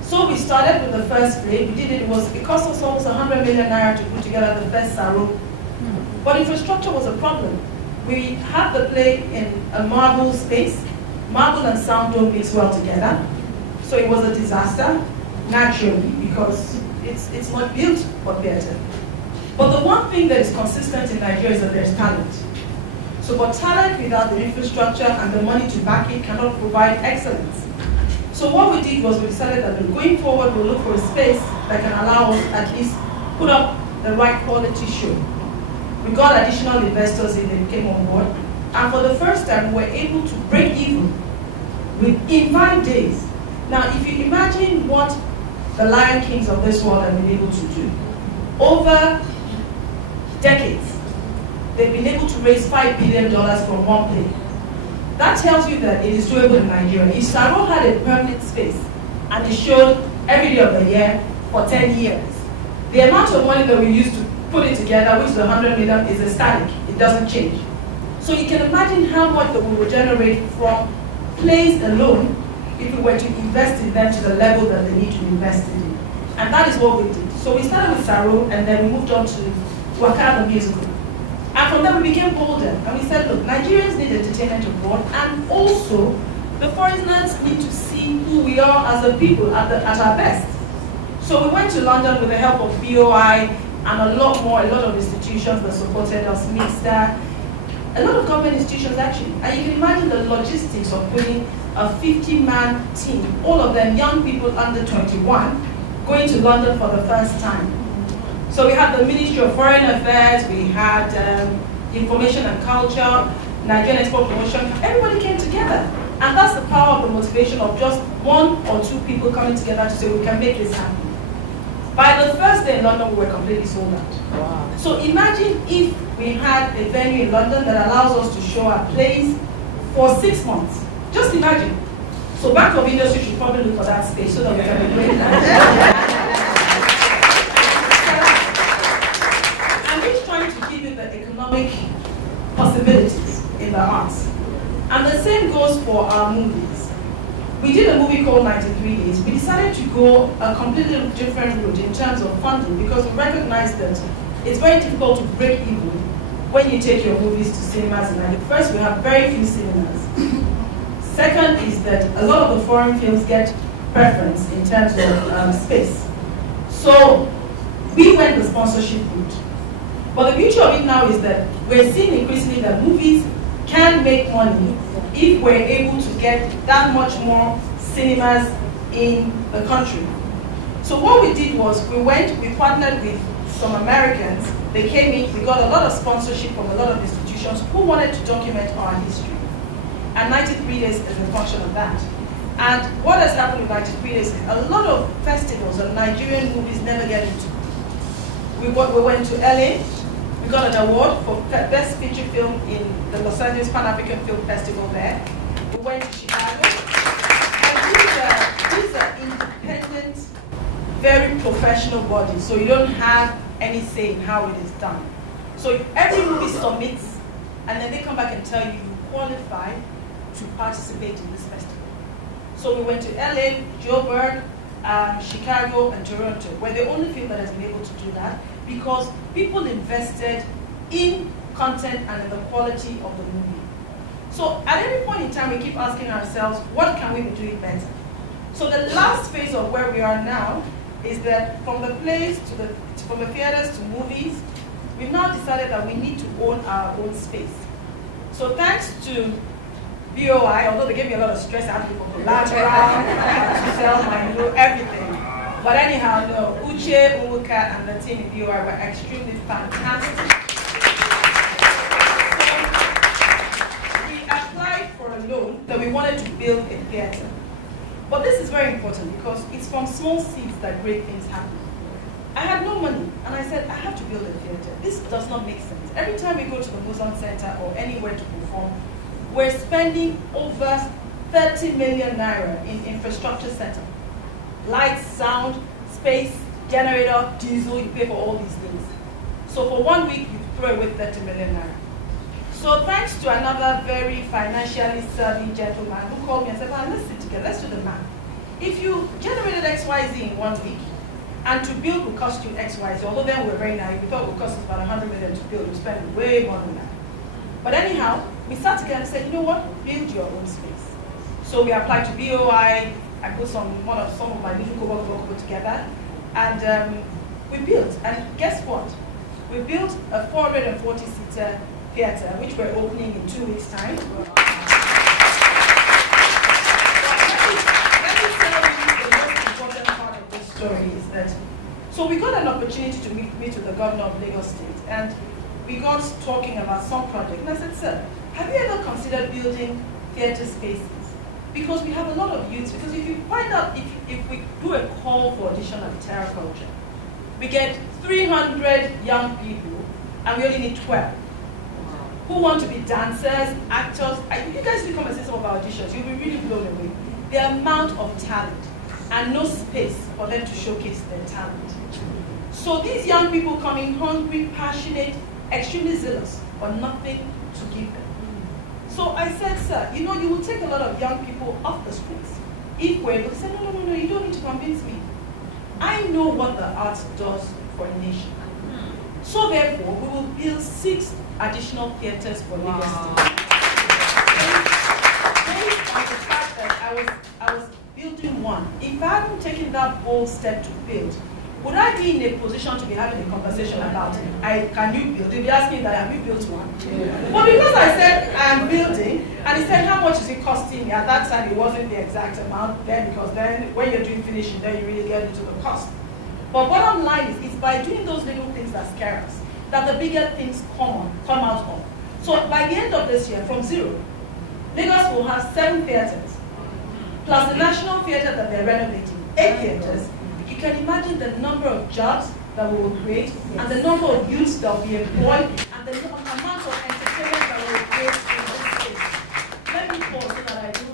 So we started with the first play. We did it cost us almost 100 million naira to put together the first Saro. But infrastructure was a problem. We had the play in a marble space. Marble and sound don't mix well together. So it was a disaster, naturally, because it's not built for theater. But the one thing that is consistent in Nigeria is that there's talent. So but talent without the infrastructure and the money to back it cannot provide excellence. So what we did was we decided that going forward we'll look for a space that can allow us at least put up the right quality show. We got additional investors in, they came on board, and for the first time we were able to break even in 5 days. Now, if you imagine what the Lion Kings of this world have been able to do, over decades, they've been able to raise $5 billion from one play. That tells you that it is doable in Nigeria. If Saro had a permanent space and it showed every day of the year for 10 years, the amount of money that we used to put it together, which is 100 million, is static. It doesn't change. So you can imagine how much that we would generate from plays alone if we were to invest in them to the level that they need to be invested in. And that is what we did. So we started with Saro, and then we moved on to Waka the musical. And from there we became bolder, and we said, look, Nigerians need entertainment abroad, and also the foreigners need to see who we are as a people at our best. So we went to London with the help of BOI and a lot of institutions that supported us, Mixter, a lot of government institutions actually. And you can imagine the logistics of putting a 50-man team, all of them young people under 21, going to London for the first time. So we had the Ministry of Foreign Affairs, we had Information and Culture, Nigerian Export Promotion, everybody came together. And that's the power of the motivation of just one or two people coming together to say we can make this happen. By the first day in London, we were completely sold out. Wow. So imagine if we had a venue in London that allows us to show our plays for 6 months. Just imagine. So Bank of Industry should probably look for that space so that we can be great. I'm just trying to give you the economic possibilities in the arts. And the same goes for our movies. We did a movie called 93 Days. We decided to go a completely different route in terms of funding because we recognized that it's very difficult to break even when you take your movies to cinemas in Nigeria. First, we have very few cinemas. Second is that a lot of the foreign films get preference in terms of space. So we went the sponsorship route. But the beauty of it now is that we're seeing increasingly that movies can make money if we're able to get that much more cinemas in the country. So what we did was we partnered with some Americans. They came in, we got a lot of sponsorship from a lot of institutions who wanted to document our history. And 93 Days is a function of that. And what has happened with 93 Days is a lot of festivals that Nigerian movies never get into. We went to LA, we got an award for Best Feature Film in the Los Angeles Pan-African Film Festival there. We went to Chicago. And these are independent, very professional bodies, so you don't have any say in how it is done. So every movie submits, and then they come back and tell you you qualify to participate in this festival. So we went to LA, Joburg, Chicago, and Toronto. We're the only film that has been able to do that because people invested in content and in the quality of the movie. So at every point in time, we keep asking ourselves, what can we be doing better? So the last phase of where we are now is that from the plays from the theaters to movies, we've now decided that we need to own our own space. So thanks to BOI, although they gave me a lot of stress, I had to go to Labra, to sell my everything. But anyhow, no, Uche, Uwuka, and the team in BOI were extremely fantastic. So we applied for a loan that we wanted to build a theater. But this is very important because it's from small seeds that great things happen. I had no money, and I said, I have to build a theater. This does not make sense. Every time we go to the Muslim Center or anywhere to perform, we're spending over 30 million naira in infrastructure setup. Lights, sound, space, generator, diesel, you pay for all these things. So for 1 week, you throw away 30 million naira. So thanks to another very financially savvy gentleman who called me and said, well, let's sit together, let's do the math. If you generated XYZ in 1 week, and to build will cost you XYZ, although then we were very naive, we thought it would cost us about 100 million to build, we spent way more than that. But anyhow, we sat together and said, you know what, build your own space. So we applied to BOI, I put some of my little co-work together, and we built, and guess what? We built a 440-seater theater, which we're opening in 2 weeks' time. Let me tell you the most important part of this story is that, so we got an opportunity to meet with the governor of Lagos State, and we got talking about some project, and I said, sir, have you ever considered building theater spaces? Because we have a lot of youths, because if you find out, if we do a call for audition at Terra Culture, we get 300 young people, and we only need 12. Who want to be dancers, actors. You guys will come and see some of our auditions, you'll be really blown away. The amount of talent, and no space for them to showcase their talent. So these young people come in hungry, passionate, extremely zealous, but nothing to give them. So I said, sir, you know, you will take a lot of young people off the streets. If we're able to say, no, you don't need to convince me. I know what the arts does for a nation. So therefore, we will build 6 additional theaters for Lagos State. Based on the fact that I was building one, if I hadn't taken that bold step to build, would I be in a position to be having a conversation about, can you build? They'll be asking that, have you built one? Yeah. But because I said, I'm building, and he said, how much is it costing me? At that time, it wasn't the exact amount then, because then when you're doing finishing, then you really get into the cost. But bottom line is, it's by doing those little things that scare us, that the bigger things come out of. So by the end of this year, from 0, Lagos will have 7 theaters, plus the National Theatre that they're renovating, 8 theaters. You can imagine the number of jobs that we will create, and the number of youths that will be employed, and the amount of entertainment that we will create in this space. Let me pause so that I don't...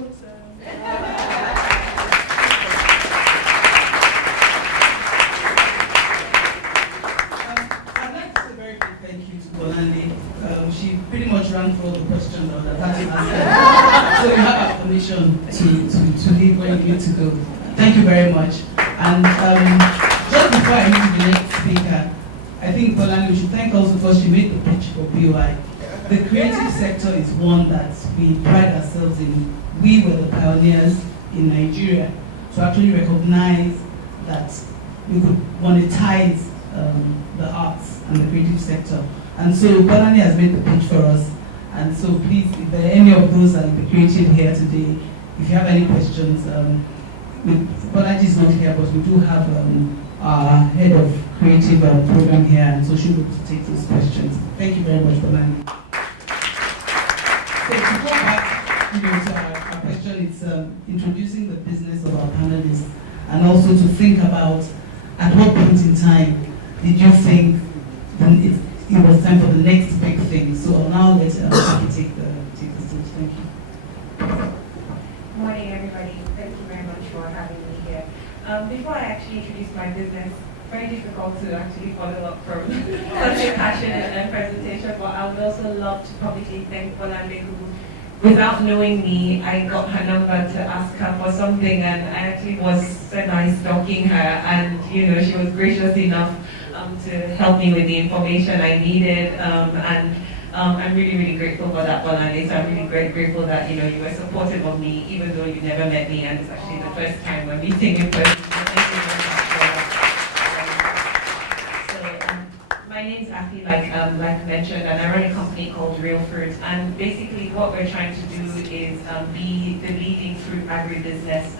I'd like to say a very big thank you to Bolande. She pretty much ran through all the questions I was attached to. So you have our permission to leave where you need to go. Thank you very much. And just before I move to the next speaker, I think Bolande, we should thank her also because she made the pitch for BOI. The creative sector is one that we pride ourselves in. We were the pioneers in Nigeria to actually recognize that we could monetize the arts and the creative sector. And so Bolande has made the pitch for us. And so please, if there are any of those that will be creative here today, if you have any questions, Bolande is not here, but we do have our head of creative program here, and so she will take those questions. Thank you very much, Bolande. So to go back to our question, it's introducing the business of our panelists, and also to think about at what point in time did you think it was time for the next big thing. So I'll now let Aki take the stage. Thank you. Good morning, everybody. Thank you very much for having me here. Before I actually introduce my business, very difficult to actually follow up from such a passionate presentation, but I would also love to publicly thank Bolanle, who, without knowing me, I got her number to ask her for something, and I actually was stalking her, and she was gracious enough to help me with the information I needed, and I'm really, really grateful for that, Bolanle. So I'm really grateful that you were supportive of me, even though you never met me, and it's actually the first time we're meeting in person. So thank you very much for that. So my name's Afi, like mentioned, and I run a company called Real Fruit. And basically, what we're trying to do is be the leading fruit agribusiness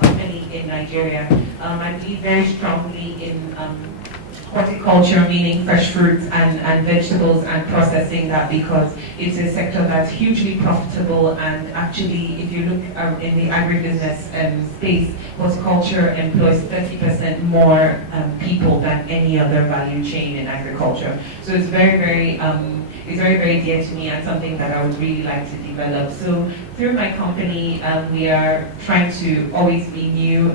company in Nigeria. I believe very strongly in horticulture, meaning fresh fruits and vegetables, and processing that, because it's a sector that's hugely profitable. And actually, if you look in the agribusiness space, horticulture employs 30% more people than any other value chain in agriculture. So it's very, very dear to me, and something that I would really like to develop. So through my company, we are trying to always be new.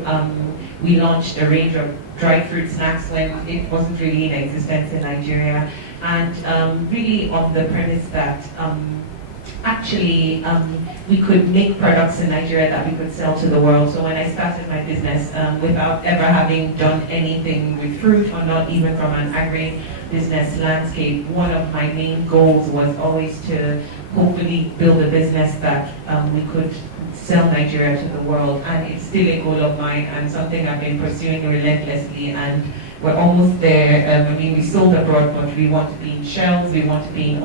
We launched a range of dried fruit snacks when it wasn't really in existence in Nigeria, and really on the premise that actually we could make products in Nigeria that we could sell to the world. So when I started my business, without ever having done anything with fruit, or not even from an agri-business landscape, one of my main goals was always to hopefully build a business that we could sell Nigeria to the world, and it's still a goal of mine and something I've been pursuing relentlessly, and we're almost there. We sold abroad, but we want to be in shelves, we want to be in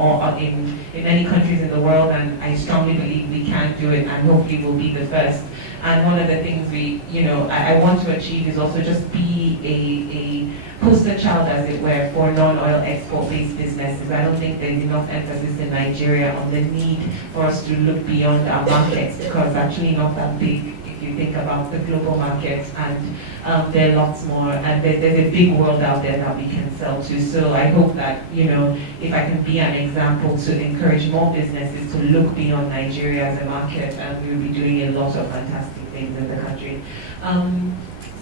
many countries in the world, and I strongly believe we can do it, and hopefully we'll be the first. And one of the things I want to achieve is also just be a poster child, as it were, for non-oil export-based businesses. I don't think there's enough emphasis in Nigeria on the need for us to look beyond our markets, because actually not that big if you think about the global markets, and there are lots more, and there's a big world out there that we can sell to. So I hope that, if I can be an example to encourage more businesses to look beyond Nigeria as a market, we will be doing a lot of fantastic things in the country.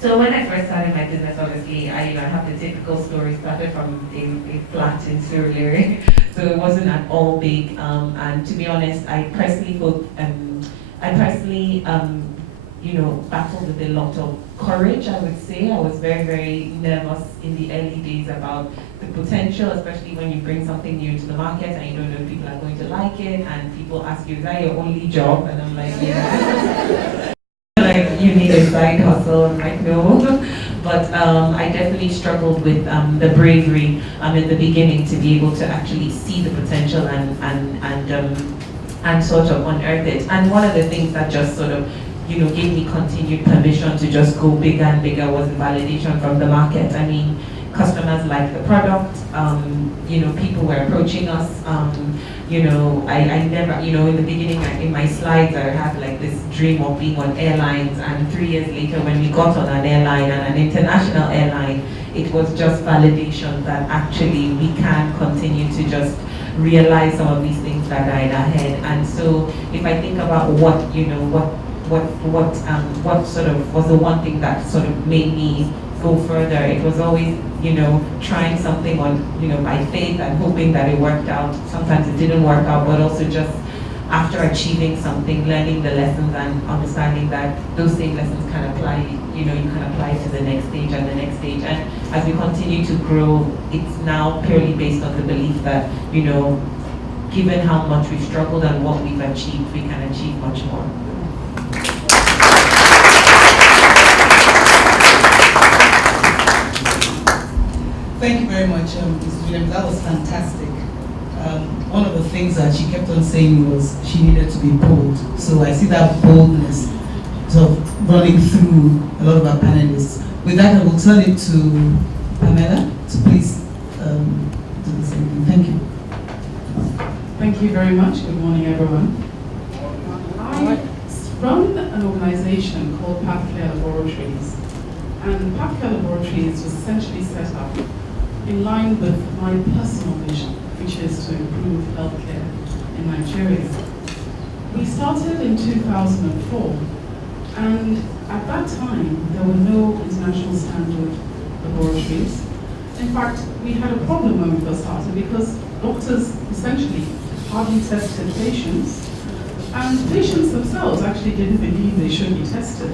So when I first started my business, obviously, I have the typical story. Started from a flat in Surulere, so it wasn't at all big. And to be honest, I personally battled with a lot of courage, I would say. I was very, very nervous in the early days about the potential, especially when you bring something new to the market and you don't know if people are going to like it, and people ask you, is that your only job? And I'm like, yeah. Like, you need a side hustle. I'm like, no. But I definitely struggled with the bravery in the beginning to be able to actually see the potential and sort of unearth it. And one of the things that just sort of gave me continued permission to just go bigger and bigger was the validation from the market. I mean, customers liked the product, people were approaching us. I never, in the beginning, in my slides, I had like this dream of being on airlines, and 3 years later, when we got on an airline, and an international airline, it was just validation that actually we can continue to just realize some of these things that are in our head. And so, if I think about what sort of was the one thing that sort of made me go further, it was always, trying something on, by faith and hoping that it worked out. Sometimes it didn't work out, but also just after achieving something, learning the lessons and understanding that those same lessons can apply, you can apply to the next stage and the next stage. And as we continue to grow, it's now purely based on the belief that, given how much we've struggled and what we've achieved, we can achieve much more. Thank you very much, Mrs. Williams. That was fantastic. One of the things that she kept on saying was she needed to be bold. So I see that boldness sort of running through a lot of our panelists. With that, I will turn it to Pamela. So please do the same thing. Thank you. Thank you very much. Good morning, everyone. I run an organization called Pathcare Laboratories. And Pathcare Laboratories was essentially set up in line with my personal vision, which is to improve healthcare in Nigeria. We started in 2004, and at that time, there were no international standard laboratories. In fact, we had a problem when we first started because doctors essentially hardly tested patients, and patients themselves actually didn't believe they should be tested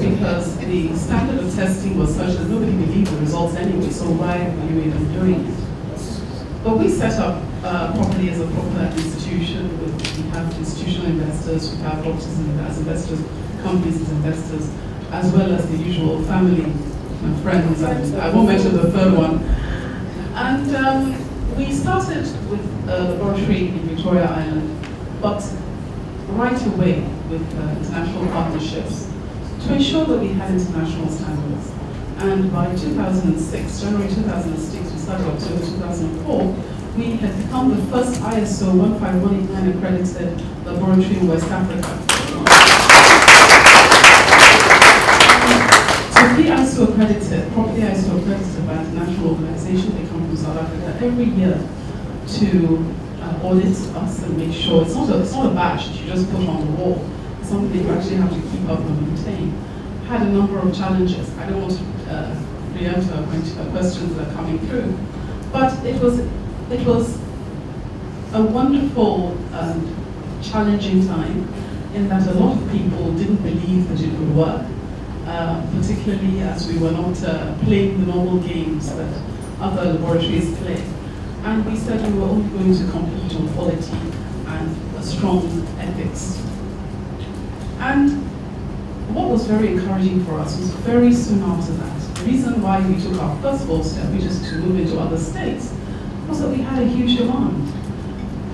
because the standard of testing was such that nobody believed the results anyway, so why were you even doing it? But we set up properly as a proper institution. We have institutional investors, we have doctors as investors, companies as investors, as well as the usual family and friends, and I won't mention the third one. And we started with a laboratory in Victoria Island, but right away with international partnerships to ensure that we had international standards. And by 2006, January 2006, we started October 2004, we had become the first ISO 15189 accredited laboratory in West Africa. To be ISO accredited, properly ISO accredited by an international organization, they come from South Africa every year to audit us and make sure it's not a badge that you just put on the wall. It's something you actually have to keep up and maintain. Had a number of challenges. I don't want to preempt questions that are coming through, but it was a wonderful and challenging time in that a lot of people didn't believe that it would work, particularly as we were not playing the normal games that other laboratories play. And we said we were only going to compete on quality and a strong ethics. And what was very encouraging for us was very soon after that, the reason why we took our first bold step, which is to move into other states, was that we had a huge demand.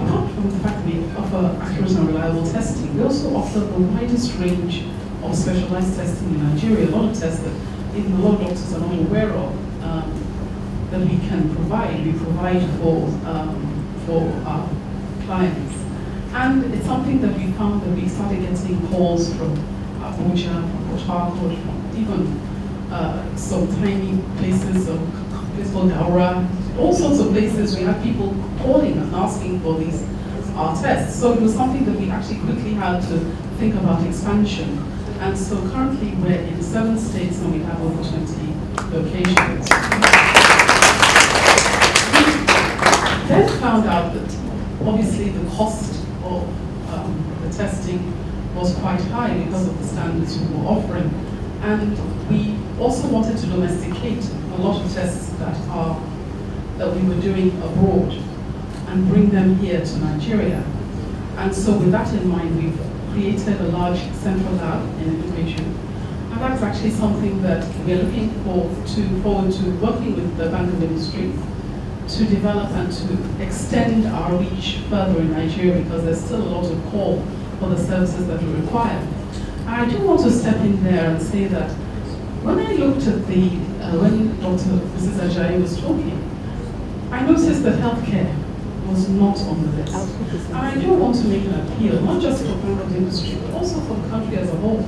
Apart from the fact that we offer accurate and reliable testing, we also offer the widest range of specialized testing in Nigeria, a lot of tests that even a lot of doctors are not aware of, that we can provide. We provide for our clients. And it's something that we found that we started getting calls from Abuja, from Port Harcourt, from even some tiny places, a place called Daura, all sorts of places. We had people calling and asking for these our tests. So it was something that we actually quickly had to think about expansion. And so currently we're in 7 states and we have over 20 locations. We then found out that obviously the cost of the testing was quite high because of the standards we were offering. And we also wanted to domesticate a lot of tests that we were doing abroad and bring them here to Nigeria. And so with that in mind, we've created a large central lab in innovation. And that's actually something that we're looking forward to working with the Bank of Industry to develop and to extend our reach further in Nigeria, because there's still a lot of call for the services that we require. I do want to step in there and say that when I looked at when Dr. Mrs. Ajayi was talking, I noticed that healthcare was not on the list. And I do want to make an appeal, not just for Bank of Industry, but also for the country as a whole.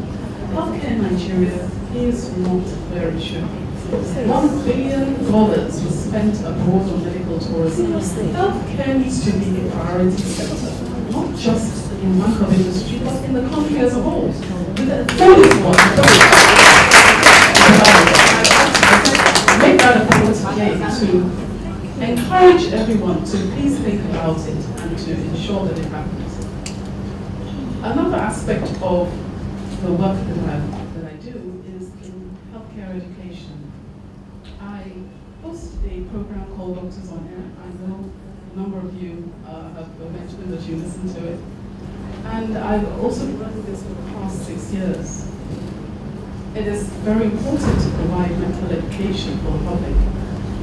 Healthcare in Nigeria is not where it should be. $1 billion was spent abroad on medical tourism. Healthcare needs to be a priority sector, not just in Bank of Industry, but in the country as a whole. Make that a point today to encourage everyone to please think about it and to ensure that it happens. Another aspect of the work that I do is in healthcare education. I host a program called Doctors on Air. I know a number of you have mentioned that you listen to it. And I've also been running this for the past 6 years. It is very important to provide medical education for the public.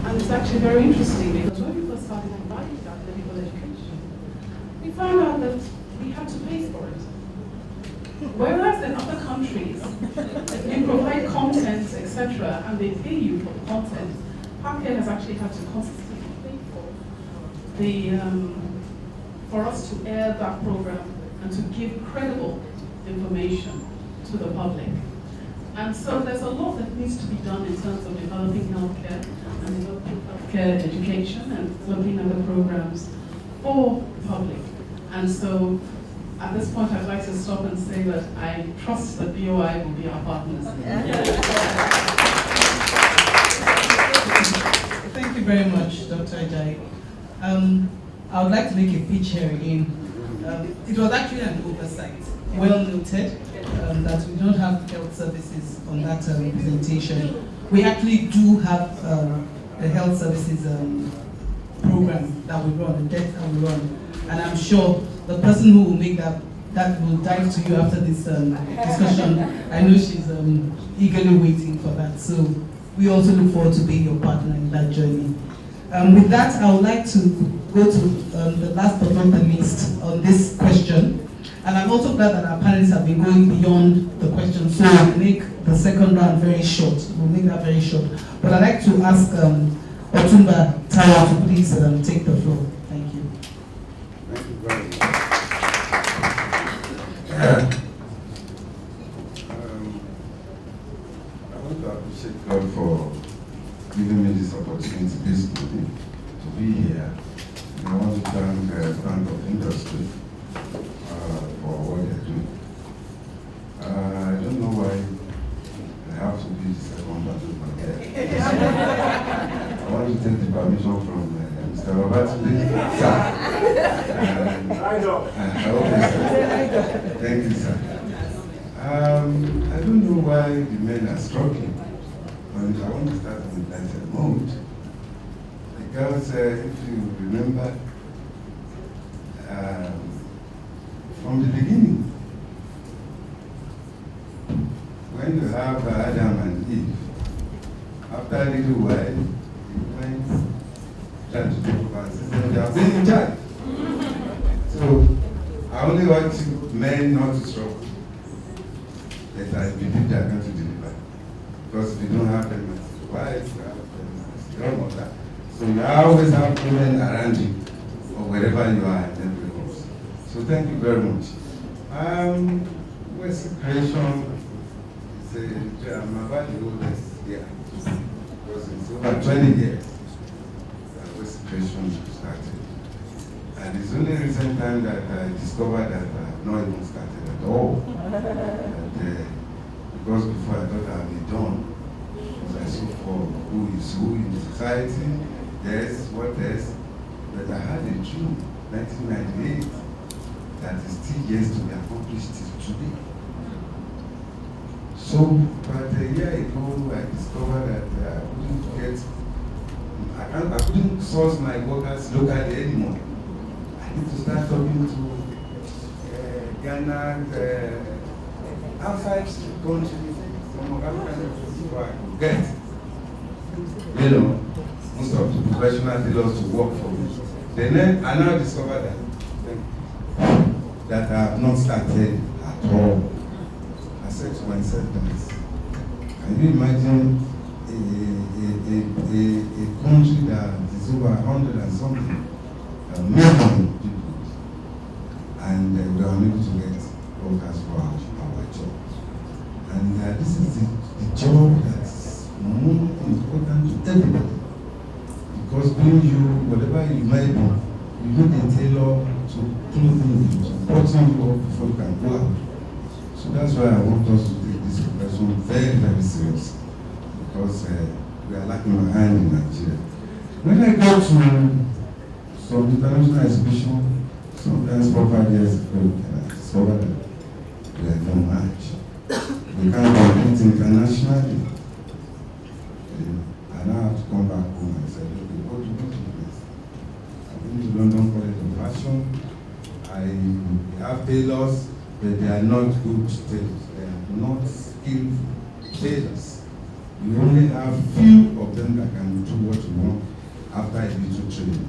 And it's actually very interesting because when we first started providing that medical education, we found out that we had to pay for it. Whereas in other countries, you provide content, etc., and they pay you for the content, Parkhead has actually had to constantly pay for us to air that program and to give credible information to the public. And so there's a lot that needs to be done in terms of developing healthcare and developing healthcare education and developing other programs for the public. And so at this point, I'd like to stop and say that I trust that BOI will be our partners. Thank you very much, Dr. Ajayi. I would like to make a pitch here again. It was actually an oversight, well noted, that we don't have health services on that presentation. We actually do have a health services program that we run, a desk that we run, and I'm sure the person who will make that will dive to you after this discussion. I know she's eagerly waiting for that, so we also look forward to being your partner in that journey. With that, I would like to go to the last but not the least on this question. And I'm also glad that our panelists have been going beyond the question, so we'll make the second round very short. We'll make that very short. But I'd like to ask Otumba Tawa to please take the floor. Thank you. Thank you very much. I want to appreciate God for giving me this opportunity this morning to be here. And I want to thank Bank of Industry for what they're doing. I don't know why I have to be the second person for here. I want to take the permission from Mr. Babatunde. Sir. I hope sir. Thank you, sir. I don't know why the men are struggling, but I want to start with that mode. Because if you remember, from the beginning, when you have Adam and Eve, after a little while, you went trying to take over and say, they have been in charge. So, I only want you men not to struggle. That I believe they are going to deliver. Because if you don't have them as wives, you have them as your mother. So you always have women around you, or wherever you are in every house. So thank you very much. West Creation is I'm about the oldest here. Because it's over 20 years that West Creation started. And it's only recent time that I discovered that I have not even started at all. Because before I thought I would be done, because I saw for who is who in the society, yes, what else, but I had a dream, 1998, that is still yet to be accomplished today. So, but a year ago, I discovered that I couldn't source my workers locally anymore. I need to start talking to Ghana, outside countries, some of African countries who I could get. You know, most of the professional dealers to work for me. Then I now discovered that I have not started at all. I said to myself, can you imagine a country that is over 100 and something million people, and we are unable to get workers for our job. And this is the job that's more important to everybody. Because being you, whatever you might be, you need a tailor to clothing you, to button you up before you can go out. So that's why I want us to take this profession very, very serious. Because we are lacking behind in Nigeria. When I go to some international exhibition, sometimes 4 or 5 years ago, I discovered that we are no match. We can't compete internationally. I now have to come back home and say, okay, what do we do next? I've been to London College of Fashion. I have tailors, but they are not good tailors. They are not skillful tailors. We only have few of them that can do what you want after a little training.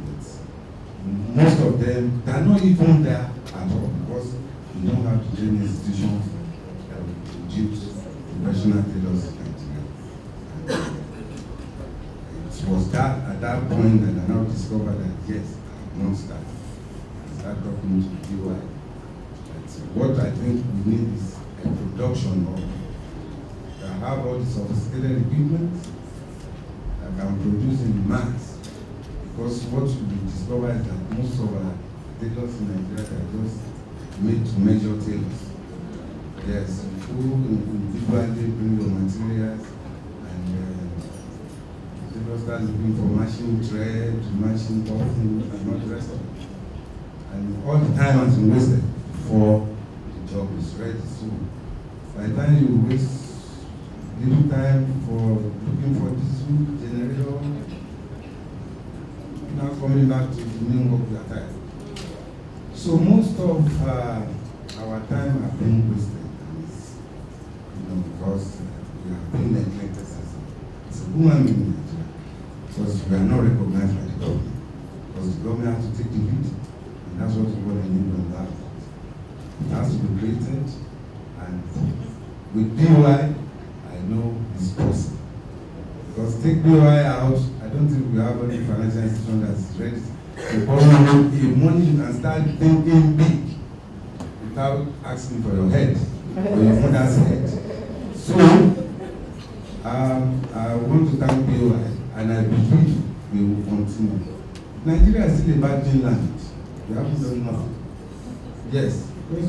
Most of them, they are not even there at all because we don't have the training institutions that will produce professional tailors in Nigeria. It was that at that point that I now discovered that yes, I have not started. I started talking to DY. What I think we need is a production of that have all the sophisticated equipment that can produce in mass. Because what we discover is that most of our tailors in Nigeria are just made to measure tailors. Yes, who individually bring your materials and just start looking for machine thread, machine buffing, and all the rest of it. And all the time has been wasted before the job is ready. So by the time you waste little time for looking for diesel generator, now coming back to the main work we are tired. So most of our time have been wasted, because we have been neglected as a woman in Nigeria, because we are not recognized by the government, because the government has to take the lead, and that's what they need on that. It has to be created, and with BOI, I know it's possible. Because take BOI out, I don't think we have any financial institution that's ready to borrow money and start thinking big without asking for your head or your mother's head. So, I want to thank BOI, and I believe we will continue. Nigeria is still a virgin land. We haven't done nothing. Yes, because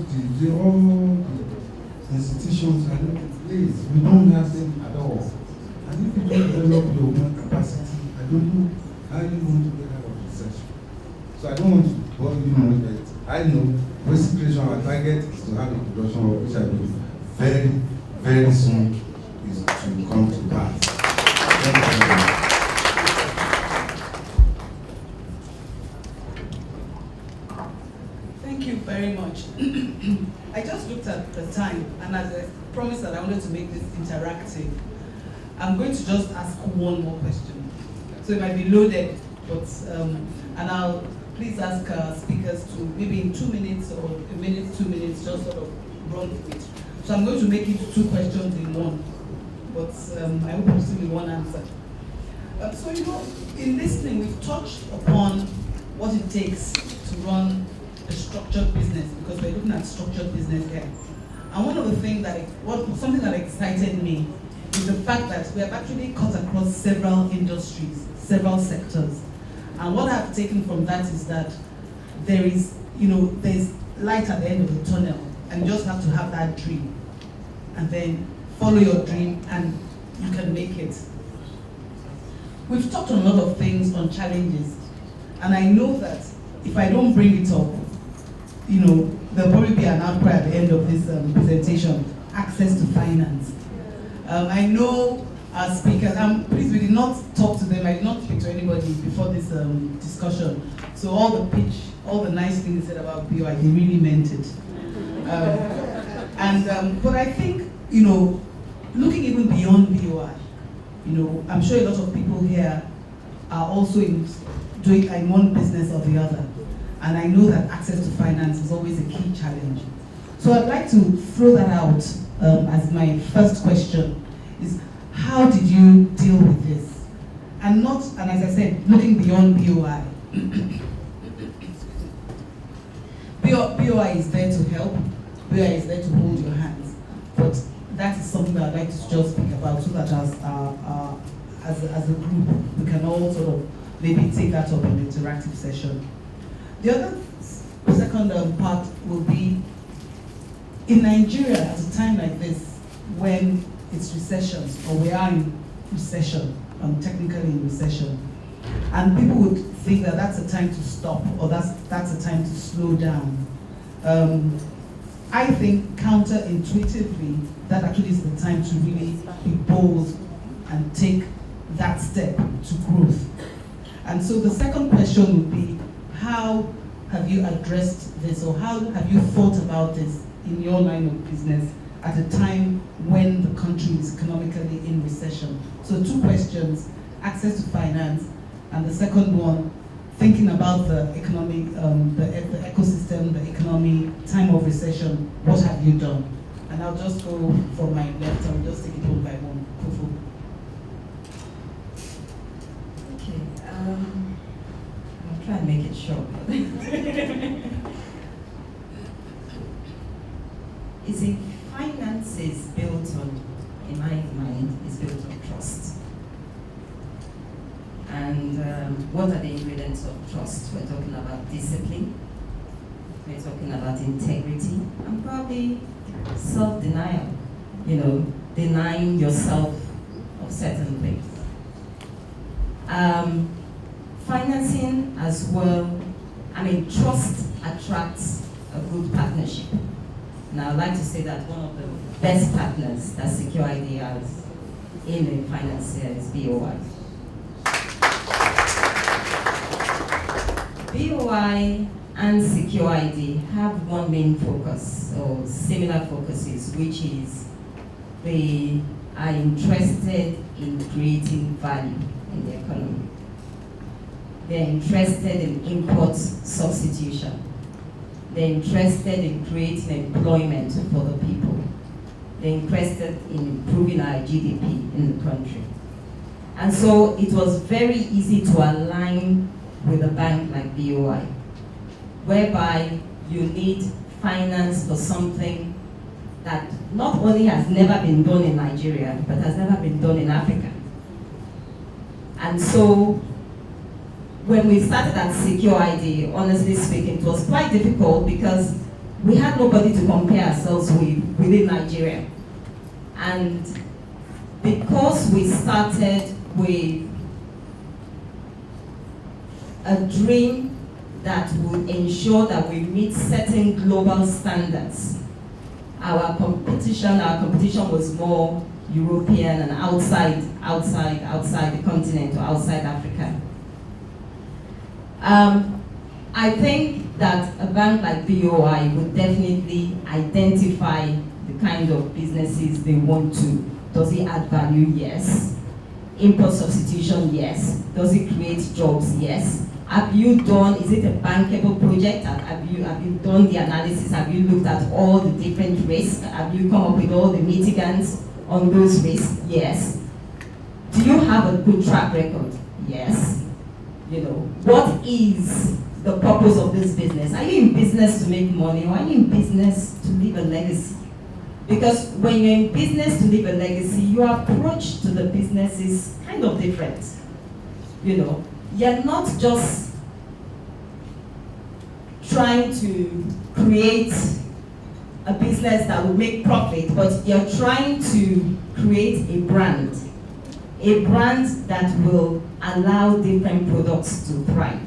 all the institutions are not in place. We don't have them at all. And if you don't develop your own capacity, I don't know how you want to get out of recession. So I don't want to bother you much, but I know waste creation, our target is to have a production of which I believe very, very soon is to come to pass. Thank you very much. Thank you very much. I just looked at the time, and as I promised that I wanted to make this interactive, I'm going to just ask one more question. So it might be loaded, but and I'll please ask speakers to maybe in 2 minutes or a minute, 2 minutes, just sort of run through it. So I'm going to make it 2 questions in one, but I hope I'm still in one answer. So in listening, we've touched upon what it takes to run a structured business, because we're looking at structured business here. And one of the things something that excited me is the fact that we have actually cut across several industries, several sectors. And what I've taken from that is that there's light at the end of the tunnel, and you just have to have that dream. And then follow your dream and you can make it. We've talked on a lot of things, on challenges, and I know that if I don't bring it up, there'll probably be an outcry at the end of this presentation, access to finance. I know our speakers, please, we did not talk to them, I did not speak to anybody before this discussion. So all the pitch, all the nice things they said about BOI, they really meant it. But I think, looking even beyond BOI, I'm sure a lot of people here are also doing in one business or the other. And I know that access to finance is always a key challenge. So I'd like to throw that out as my first question, is how did you deal with this? And as I said, looking beyond BOI. BOI is there to help, BOI is there to hold your hands. But that is something that I'd like to just speak about, so that as a group, we can all sort of maybe take that up in an interactive session. The other second part will be, in Nigeria at a time like this, when it's recession, or we are in recession, technically in recession, and people would think that that's a time to stop, or that's a time to slow down. I think counterintuitively, that actually is the time to really be bold and take that step to growth. And so the second question would be, how have you addressed this, or how have you thought about this in your line of business at a time when the country is economically in recession? So 2 questions, access to finance, and the second one, thinking about the economic, the ecosystem, the economy, time of recession, what have you done? And I'll just go from my left, I'll just take it one by one. Fufu. Okay, I'll try and make it short. You see, finance is built on, in my mind, is built on trust. And what are the ingredients of trust? We're talking about discipline, we're talking about integrity, and probably self-denial, denying yourself of certain things. Financing as well, trust attracts a good partnership. And I would like to say that one of the best partners that Secure ID has in the finance is BOI. BOI and Secure ID have one main focus, or similar focuses, which is they are interested in creating value in the economy. They're interested in import substitution. They're interested in creating employment for the people. They're interested in improving our GDP in the country. And so it was very easy to align with a bank like BOI, whereby you need finance for something that not only has never been done in Nigeria, but has never been done in Africa. And so when we started at Secure ID, honestly speaking, it was quite difficult because we had nobody to compare ourselves with within Nigeria. And because we started with a dream that would ensure that we meet certain global standards, our competition was more European and outside the continent or outside Africa. I think that a bank like BOI would definitely identify the kind of businesses they want to. Does it add value? Yes. Import substitution? Yes. Does it create jobs? Yes. Have you done, is it a bankable project? Have you done the analysis? Have you looked at all the different risks? Have you come up with all the mitigants on those risks? Yes. Do you have a good track record? Yes. What is the purpose of this business? Are you in business to make money, or are you in business to leave a legacy? Because when you're in business to leave a legacy, your approach to the business is kind of different. You're not just trying to create a business that will make profit, but you're trying to create a brand that will allow different products to thrive,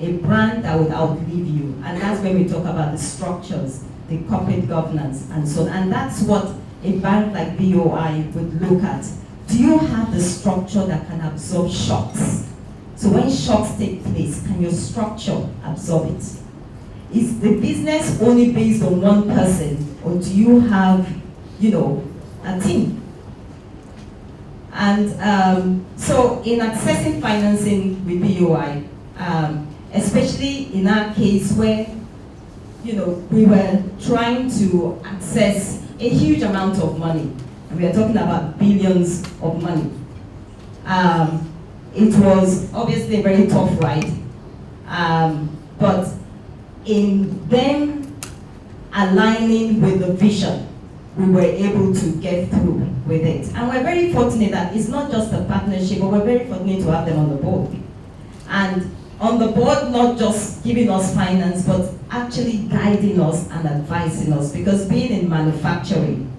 a brand that would outlive you. And that's when we talk about the structures, the corporate governance, and so on. And that's what a bank like BOI would look at. Do you have the structure that can absorb shocks? So when shocks take place, can your structure absorb it? Is the business only based on one person, or do you have, a team? And so in accessing financing with BOI, especially in our case where, we were trying to access a huge amount of money, and we are talking about billions of money. It was obviously a very tough ride, but in them aligning with the vision, we were able to get through with it. And we're very fortunate that it's not just a partnership, but we're very fortunate to have them on the board. And on the board, not just giving us finance, but actually guiding us and advising us, because being in manufacturing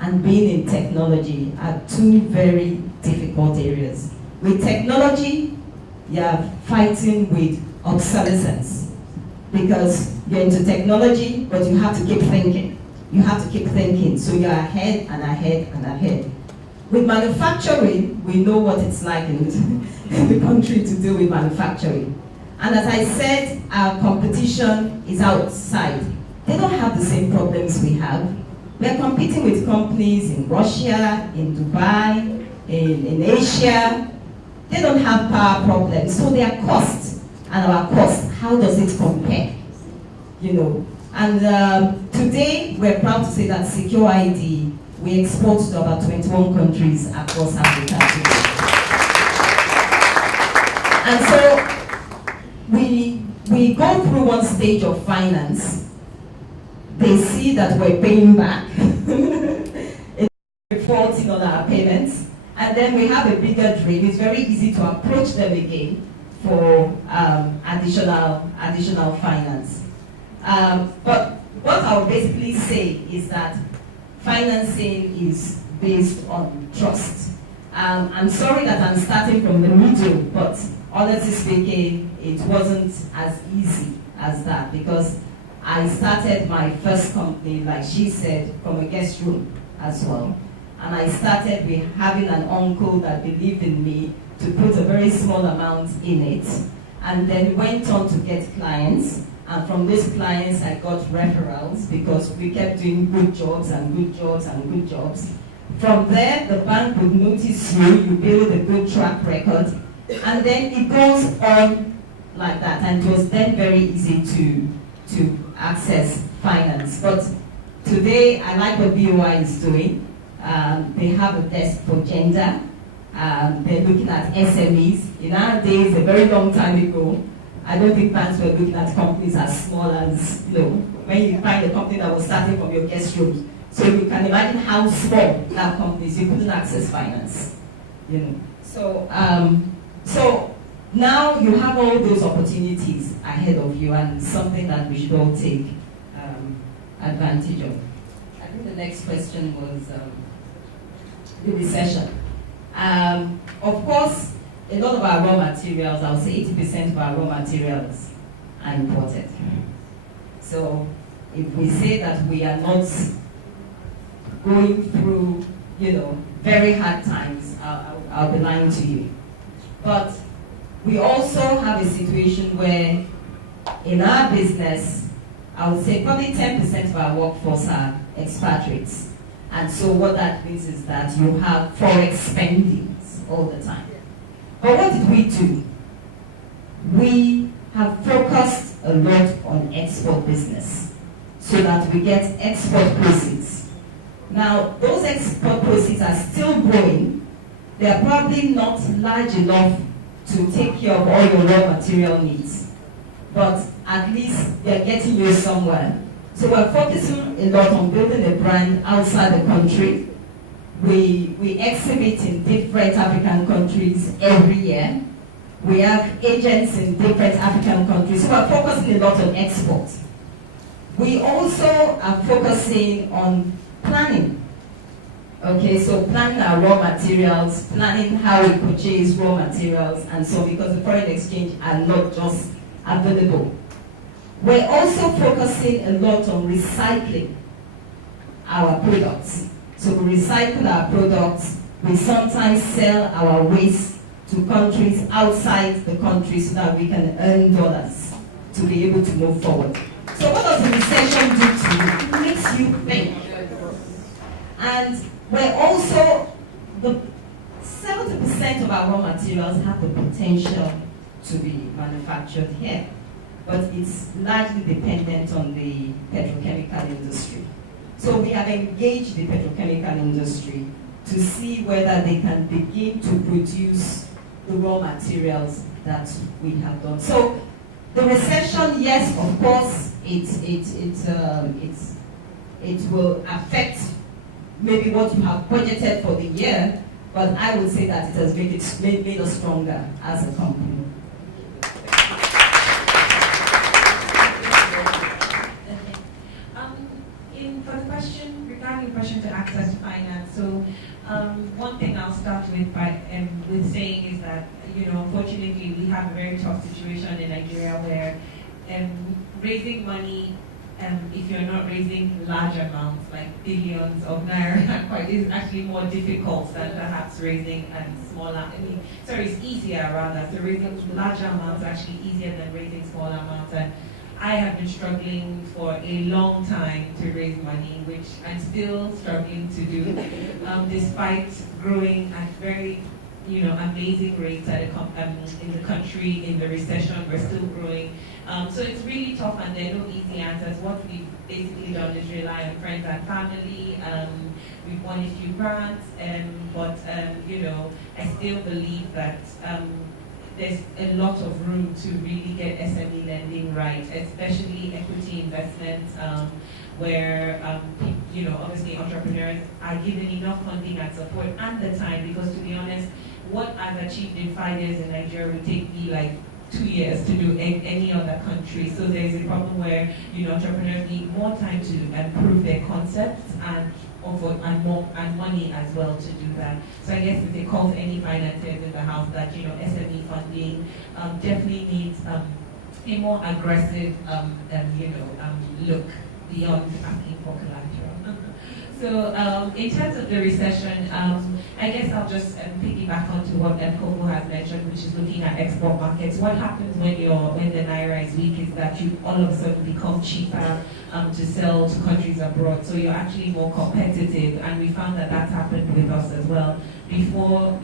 and being in technology are two very difficult areas. With technology, you're fighting with obsolescence, because you're into technology, but you have to keep thinking. You have to keep thinking, so you're ahead and ahead and ahead. With manufacturing, we know what it's like in the country to deal with manufacturing. And as I said, our competition is outside. They don't have the same problems we have. We're competing with companies in Russia, in Dubai, in Asia. They don't have power problems, so their cost and our cost, how does it compare? And today, we're proud to say that Secure ID, we export to about 21 countries across Africa today. And so, we go through one stage of finance. They see that we're paying back. It's defaulting on our payments. And then we have a bigger dream. It's very easy to approach them again for additional finance. But what I'll basically say is that financing is based on trust. I'm sorry that I'm starting from the middle, but honestly speaking, it wasn't as easy as that because I started my first company, like she said, from a guest room as well. And I started with having an uncle that believed in me to put a very small amount in it, and then went on to get clients. And from those clients, I got referrals because we kept doing good jobs and good jobs and good jobs. From there, the bank would notice you build a good track record, and then it goes on like that. And it was then very easy to access finance. But today, I like what BOI is doing. They have a desk for gender. They're looking at SMEs. In our days, a very long time ago, I don't think banks were looking at companies as small as, when you find a company that was starting from your guest room. So you can imagine how small that company is. You couldn't access finance, So, so now you have all those opportunities ahead of you, and something that we should all take advantage of. I think the next question was the recession. Of course, a lot of our raw materials, I would say 80% of our raw materials are imported. So if we say that we are not going through, very hard times, I'll be lying to you. But we also have a situation where in our business, I would say probably 10% of our workforce are expatriates. And so what that means is that you have forex spendings all the time. But what did we do? We have focused a lot on export business so that we get export proceeds. Now, those export proceeds are still growing. They are probably not large enough to take care of all your raw material needs, but at least they're getting you somewhere. So we're focusing a lot on building a brand outside the country. We exhibit in different African countries every year. We have agents in different African countries. So we're focusing a lot on export. We also are focusing on planning. Okay, so planning our raw materials, planning how we purchase raw materials, and so because the foreign exchange are not just available. We're also focusing a lot on recycling our products. So we recycle our products. We sometimes sell our waste to countries outside the country so that we can earn dollars to be able to move forward. So what does the recession do to you? It makes you think. And we're also, the 70% of our raw materials have the potential to be manufactured here, but it's largely dependent on the petrochemical industry. So we have engaged the petrochemical industry to see whether they can begin to produce the raw materials that we have done. So the recession, yes, of course, it will affect maybe what you have budgeted for the year, but I would say that it has made us stronger as a company. For the question, regarding the question to access finance, so one thing I'll start with saying is that, unfortunately we have a very tough situation in Nigeria where raising money, if you're not raising large amounts like billions of naira, is actually more difficult than perhaps raising smaller. It's easier rather. So raising larger amounts is actually easier than raising smaller amounts. And I have been struggling for a long time to raise money, which I'm still struggling to do, despite growing at very, amazing rates in the country. In the recession, we're still growing. So it's really tough, and there are no easy answers. What we've basically done is rely on friends and family. We've won a few grants, but I still believe that there's a lot of room to really get SME lending right, especially equity investments, where obviously entrepreneurs are given enough funding and support and the time, because to be honest, what I've achieved in 5 years in Nigeria would take me like 2 years to do any other country. So there's a problem where entrepreneurs need more time to prove their concepts and and money as well to do that. So I guess it's a call to any financiers in the house that, you know, SME funding definitely needs a more aggressive, look beyond asking for collateral. So in terms of the recession, I guess I'll just piggyback onto what Koko has mentioned, which is looking at export markets. What happens when the naira is weak is that you all of a sudden become cheaper to sell to countries abroad. So you're actually more competitive, and we found that that happened with us as well. Before,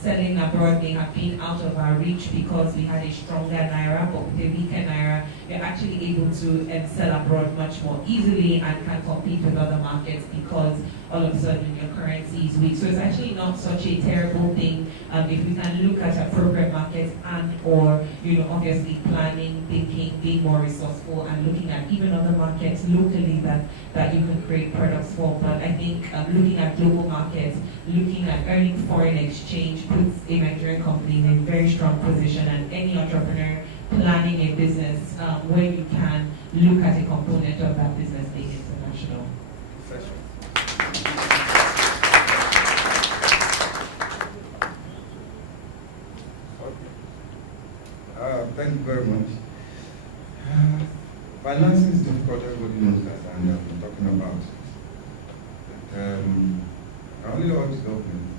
selling abroad may have been out of our reach because we had a stronger naira, but with a weaker naira, you're actually able to sell abroad much more easily and can compete with other markets because all of a sudden your currency is weak. So it's actually not such a terrible thing if we can look at appropriate markets and or obviously planning, thinking, being more resourceful and looking at even other markets locally that you can create products for. But I think looking at global markets, looking at earning foreign exchange puts a Nigerian company in a very strong position, and any entrepreneur planning a business where you can look at a component of that business being international. Thank you very much. Financing is difficult, everybody knows that, and I've been talking about it. But, I only urge the government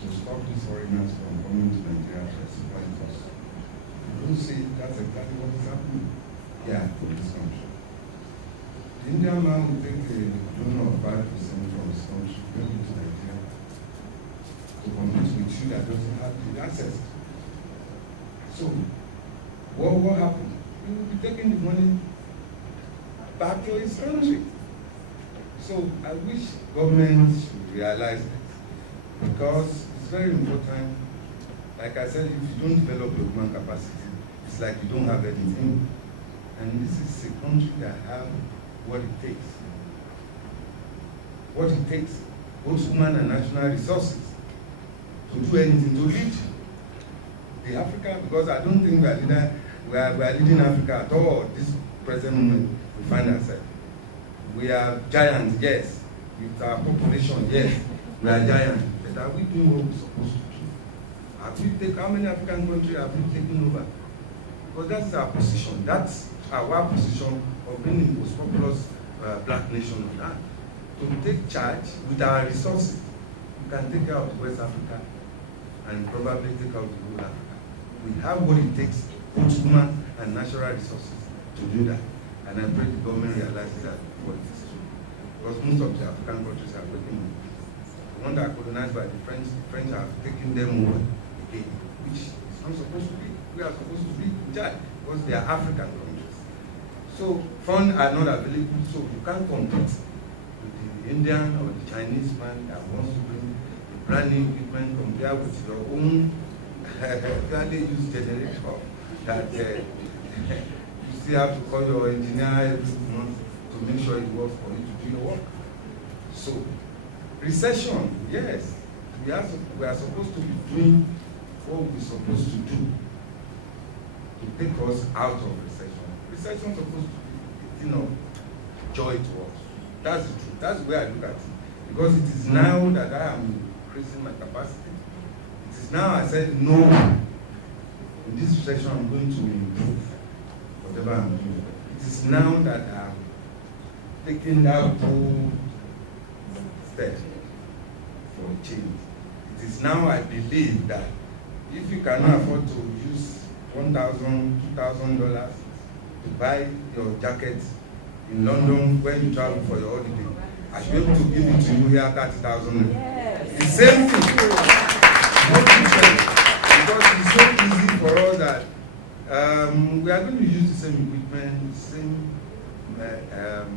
to stop these foreigners from coming to Nigeria to exploit us. You don't see that's exactly what is happening here in this country. The Indian man will take a loan of 5% from his country, bring it to Nigeria to compete with you that doesn't have the access. So, what happened? He will be taking the money back to his country. So, I wish government should realize this, because it's very important. Like I said, if you don't develop your human capacity, it's like you don't have anything. And this is a country that have what it takes. What it takes, both human and national resources, to do anything, to lead the Africa, because I don't think we are leading Africa at all at this present moment we find ourselves. We are giants, yes. With our population, yes, we are giants. But are we doing what we're supposed to do? How many African countries have we taken over? Because that's our position. That's our position of being the most populous black nation on earth. To take charge with our resources, we can take out West Africa and probably take out the whole Africa. We have what it takes, both human and natural resources, to do that. And I pray the government realizes that what it is true. Because most of the African countries are breaking over. The ones that are colonized by the French have taken them over again, which is not supposed to be. We are supposed to be in charge because they are African countries. So funds are not available, so you can't compete with the Indian or the Chinese man that wants to bring the brand new equipment compared with your own fairly used generator that you still have to call your engineer every month to make sure it works for you to do your work. So, recession, yes, we are supposed to be doing what we're supposed to do to take us out of recession. Recession is supposed to be, joy to us. That's the truth. That's the way I look at it. Because it is now that I am increasing my capacity. It is now I said, no, in this recession I'm going to improve whatever I'm doing. It is now that I'm taking that bold step for change. It is now I believe that if you cannot afford to use $1,000, $2,000 to buy your jacket in London when you travel for your holiday, I should be able to give it to you here 30,000. Yes. The same thing. Because it's so easy for us that we are going to use the same equipment, the same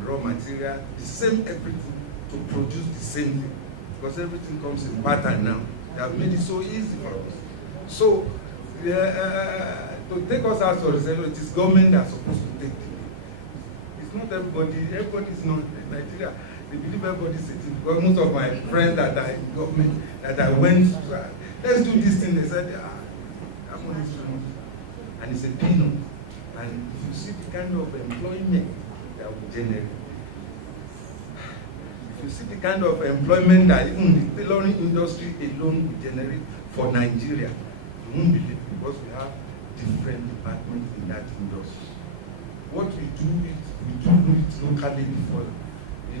raw material, the same everything to produce the same thing. Because everything comes in pattern now. They have made it so easy for us. So, to take us out of recession, it is government that's supposed to take it. It's not everybody. Everybody is not in Nigeria. They believe everybody's sitting. Because most of my friends that are in government, that I went to, let's do this thing. They said, I'm on this money. And it's a peanut. And if you see the kind of employment that will generate, You see the kind of employment that even the tailoring industry alone will generate for Nigeria. You won't believe it, because we have different departments in that industry. What we do it locally before,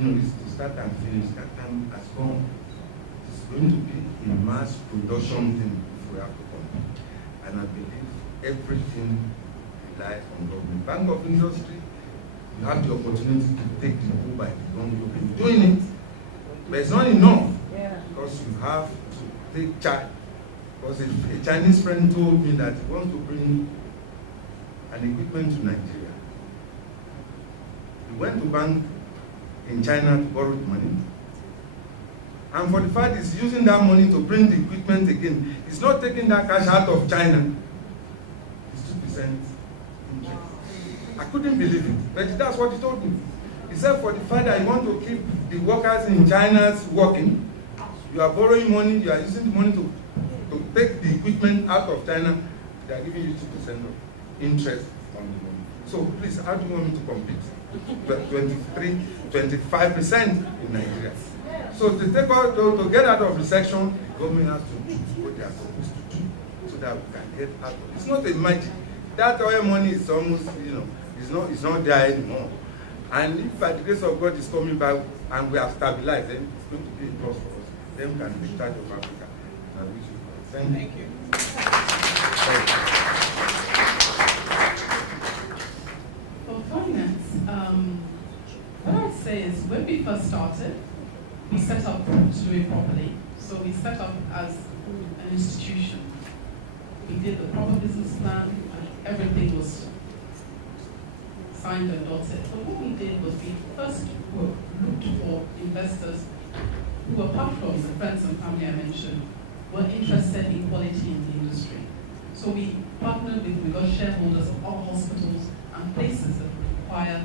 it's to start and finish. That time has gone. It's going to be a mass production thing if we have to compete. And I believe everything relies on government. Bank of Industry, you have the opportunity to take the bull by the horn. You've been doing it, but it's not enough, because you have to take charge. Because a Chinese friend told me that he wants to bring an equipment to Nigeria. He went to bank in China to borrow money, and for the fact he's using that money to bring the equipment again, he's not taking that cash out of China. It's 2% interest. I couldn't believe it, but that's what he told me. He said for the fact that you want to keep the workers in China working, you are borrowing money, you are using the money to take the equipment out of China, they are giving you 2% of interest on the money. So please, how do you want me to compete? 23, 25% in Nigeria. So to get out of recession, the government has to do what they are supposed to do so that we can get out of it. It's not a magic. That oil money is almost, it's not there anymore. And if by the grace of God is coming back and we have stabilized, then it's going to be a plus for us. Then we can be charge of Africa. Thank you. For finance, what I'd say is when we first started, we set up to do it properly. So we set up as an institution. We did the proper business plan, and everything was signed and dotted. But what we did was we first looked for investors who, apart from the friends and family I mentioned, were interested in quality in the industry. So we partnered we got shareholders of all hospitals and places that require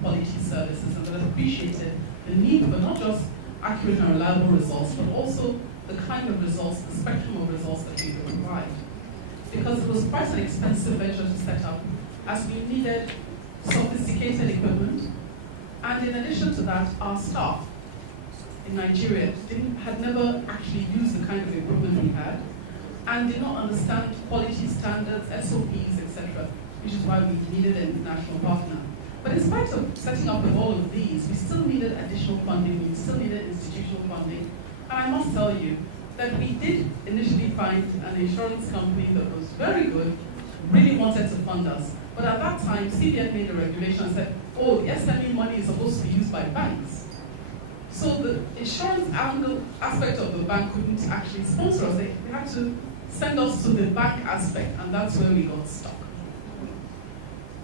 quality services and that appreciated the need for not just accurate and reliable results, but also the kind of results, the spectrum of results that we could provide. Because it was quite an expensive venture to set up, as we needed sophisticated equipment, and in addition to that, our staff in Nigeria had never actually used the kind of equipment we had, and did not understand quality standards, SOPs, etc., which is why we needed an international partner. But in spite of setting up with all of these, we still needed additional funding, we still needed institutional funding, and I must tell you that we did initially find an insurance company that was very good, really wanted to fund us. But at that time, CBN made a regulation and said, oh, the SME money is supposed to be used by banks. So the insurance aspect of the bank couldn't actually sponsor us. They had to send us to the bank aspect, and that's where we got stuck.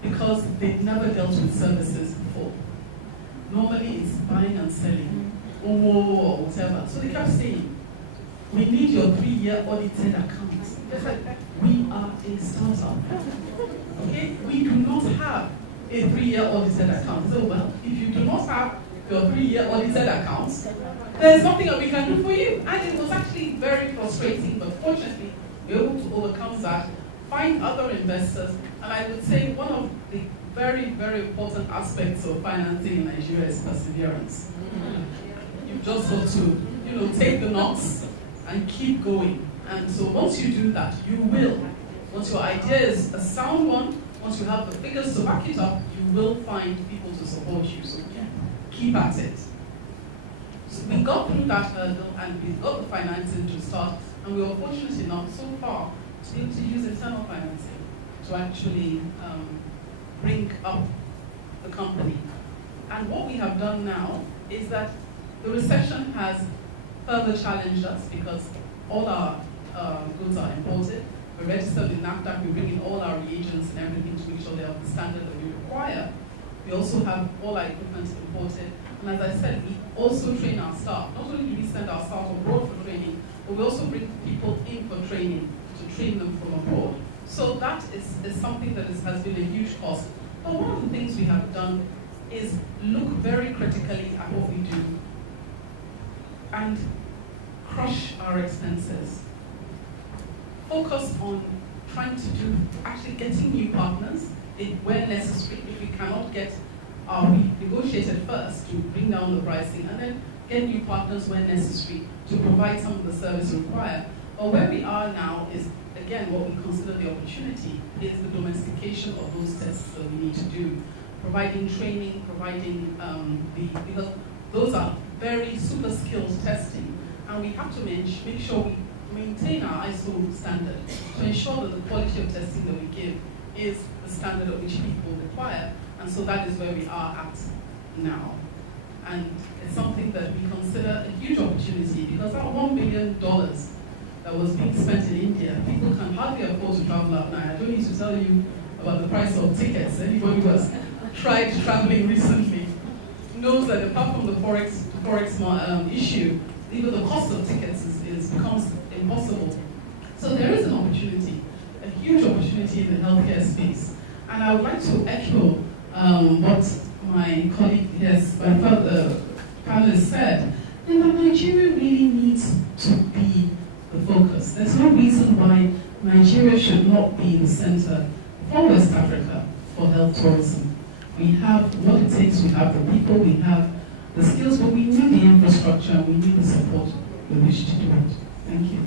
Because they'd never dealt with services before. Normally it's buying and selling, or whatever. So they kept saying, we need your 3-year audited accounts. We are a startup. Okay? We do not have a 3-year audited account. So, well, if you do not have your 3-year audited accounts, there's nothing that we can do for you. And it was actually very frustrating, but fortunately, we were able to overcome that, find other investors, and I would say one of the very, very important aspects of financing in Nigeria is perseverance. You've just got to, take the knocks and keep going. And so once you do that, you will. Once your idea is a sound one, once you have the figures to back it up, you will find people to support you. So keep at it. So we got through that hurdle and we got the financing to start, and we were fortunate enough so far to be able to use internal financing to actually bring up the company. And what we have done now is that the recession has further challenged us because all our goods are imported. We're registered in NAFTA, we bring in all our reagents and everything to make sure they have the standard that we require. We also have all our equipment imported. And as I said, we also train our staff. Not only do we send our staff abroad for training, but we also bring people in for training, to train them from abroad. So that is something that has been a huge cost. But one of the things we have done is look very critically at what we do and crush our expenses. Focus on trying to do, actually getting new partners where necessary. If we cannot get we negotiated first to bring down the pricing, and then get new partners when necessary to provide some of the service required. But where we are now is, again, what we consider the opportunity is the domestication of those tests that we need to do, providing training, providing because those are very super skilled testing, and we have to make sure we maintain our ISO standard to ensure that the quality of testing that we give is the standard at which people require, and so that is where we are at now. And it's something that we consider a huge opportunity, because that $1 billion that was being spent in India, people can hardly afford to travel out now. I don't need to tell you about the price of tickets. Anybody who has tried traveling recently knows that apart from the forex issue, even the cost of tickets becomes impossible. So there is an opportunity, a huge opportunity in the healthcare space. And I would like to echo what my colleague, my panelist said, that Nigeria really needs to be the focus. There's no reason why Nigeria should not be the center for West Africa for health tourism. We have what it takes, we have the people, we have the skills, but we need the infrastructure and we need the support with which to do it. Thank you.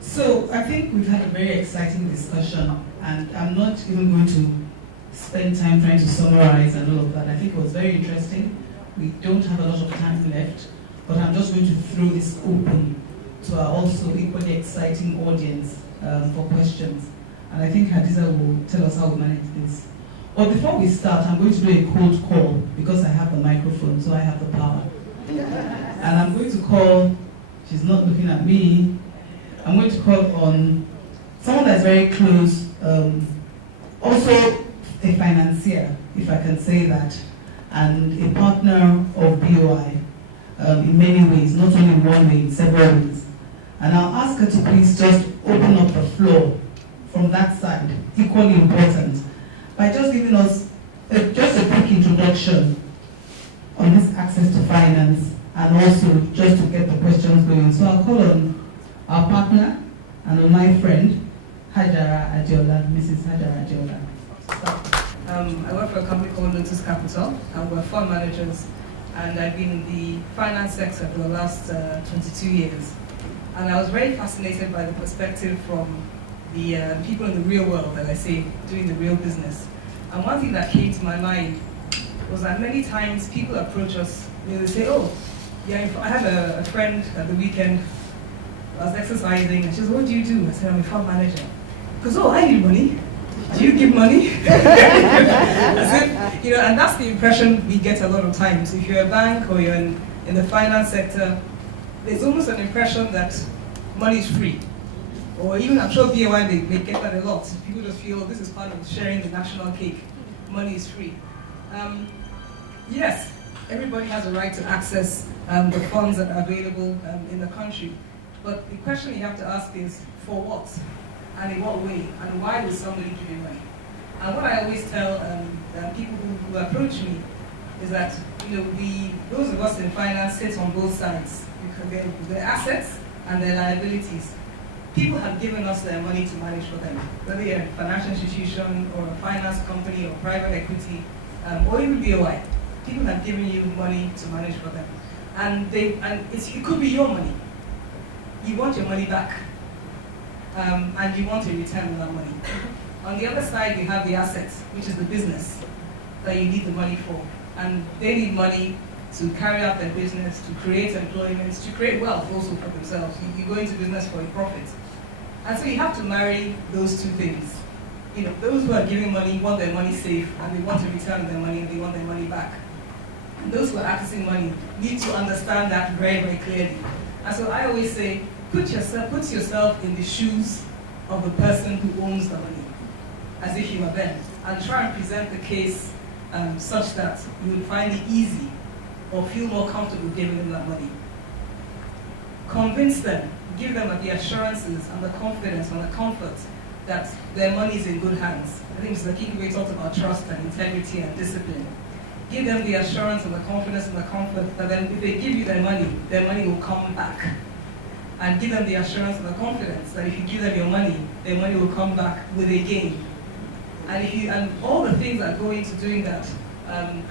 So I think we've had a very exciting discussion, and I'm not even going to spend time trying to summarize and all of that. I think it was very interesting. We don't have a lot of time left, but I'm just going to throw this open to our also equally exciting audience for questions. And I think Hadiza will tell us how we manage this. But before we start, I'm going to do a cold call because I have the microphone, so I have the power. And I'm going to call, she's not looking at me, I'm going to call on someone that's very close, also a financier, if I can say that, and a partner of BOI in many ways, not only in one way, in several ways. And I'll ask her to please just open up the floor from that side, equally important, by just giving us just a quick introduction on this access to finance, and also just to get the questions going. So I'll call on our partner and on my friend, Hajara Adeola, Mrs. Hajara Adeola. I work for a company called Lotus Capital, and we're fund managers, and I've been in the finance sector for the last 22 years. And I was very fascinated by the perspective from the people in the real world, as I say, doing the real business. And one thing that came to my mind was that many times people approach us, they say, oh, yeah, I had a friend at the weekend. I was exercising, and she said, what do you do? I said, I'm a fund manager. Because, oh, I need money. Do you give money? As if, and that's the impression we get a lot of times. If you're a bank or you're in the finance sector, there's almost an impression that money is free. Or even, I'm sure BOI, they get that a lot. People just feel this is part of sharing the national cake. Money is free. Yes, everybody has a right to access the funds that are available in the country. But the question you have to ask is, for what? And in what way? And why would somebody give you money? And what I always tell people who approach me is that, those of us in finance sit on both sides, because they're assets and their liabilities. People have given us their money to manage for them, whether you're a financial institution or a finance company or private equity, or even BOI. People have given you money to manage for them. And it could be your money. You want your money back, and you want a return on that money. On the other side, you have the assets, which is the business that you need the money for. And they need money to carry out their business, to create employment, to create wealth also for themselves. You go into business for a profit. And so you have to marry those two things. Those who are giving money want their money safe, and they want to return their money, and they want their money back. And those who are accessing money need to understand that very, very clearly. And so I always say, put yourself in the shoes of the person who owns the money, as if you were them, and try and present the case such that you would find it easy or feel more comfortable giving them that money. Convince them, give them the assurances and the confidence and the comfort that their money is in good hands. I think Mr. Kikiwe talked about trust and integrity and discipline. Give them the assurance and the confidence and the comfort that then if they give you their money will come back. and give them the assurance and the confidence that if you give them your money, their money will come back with a gain. And all the things that go into doing that,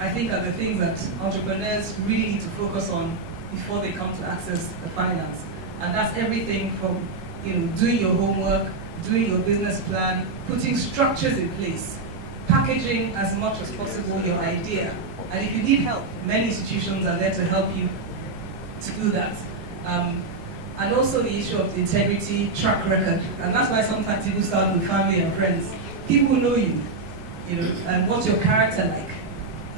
I think are the things that entrepreneurs really need to focus on before they come to access the finance. And that's everything from doing your homework, doing your business plan, putting structures in place, packaging as much as possible your idea. And if you need help, many institutions are there to help you to do that. And also the issue of integrity, track record. And that's why sometimes people start with family and friends. People who know you, and what's your character like?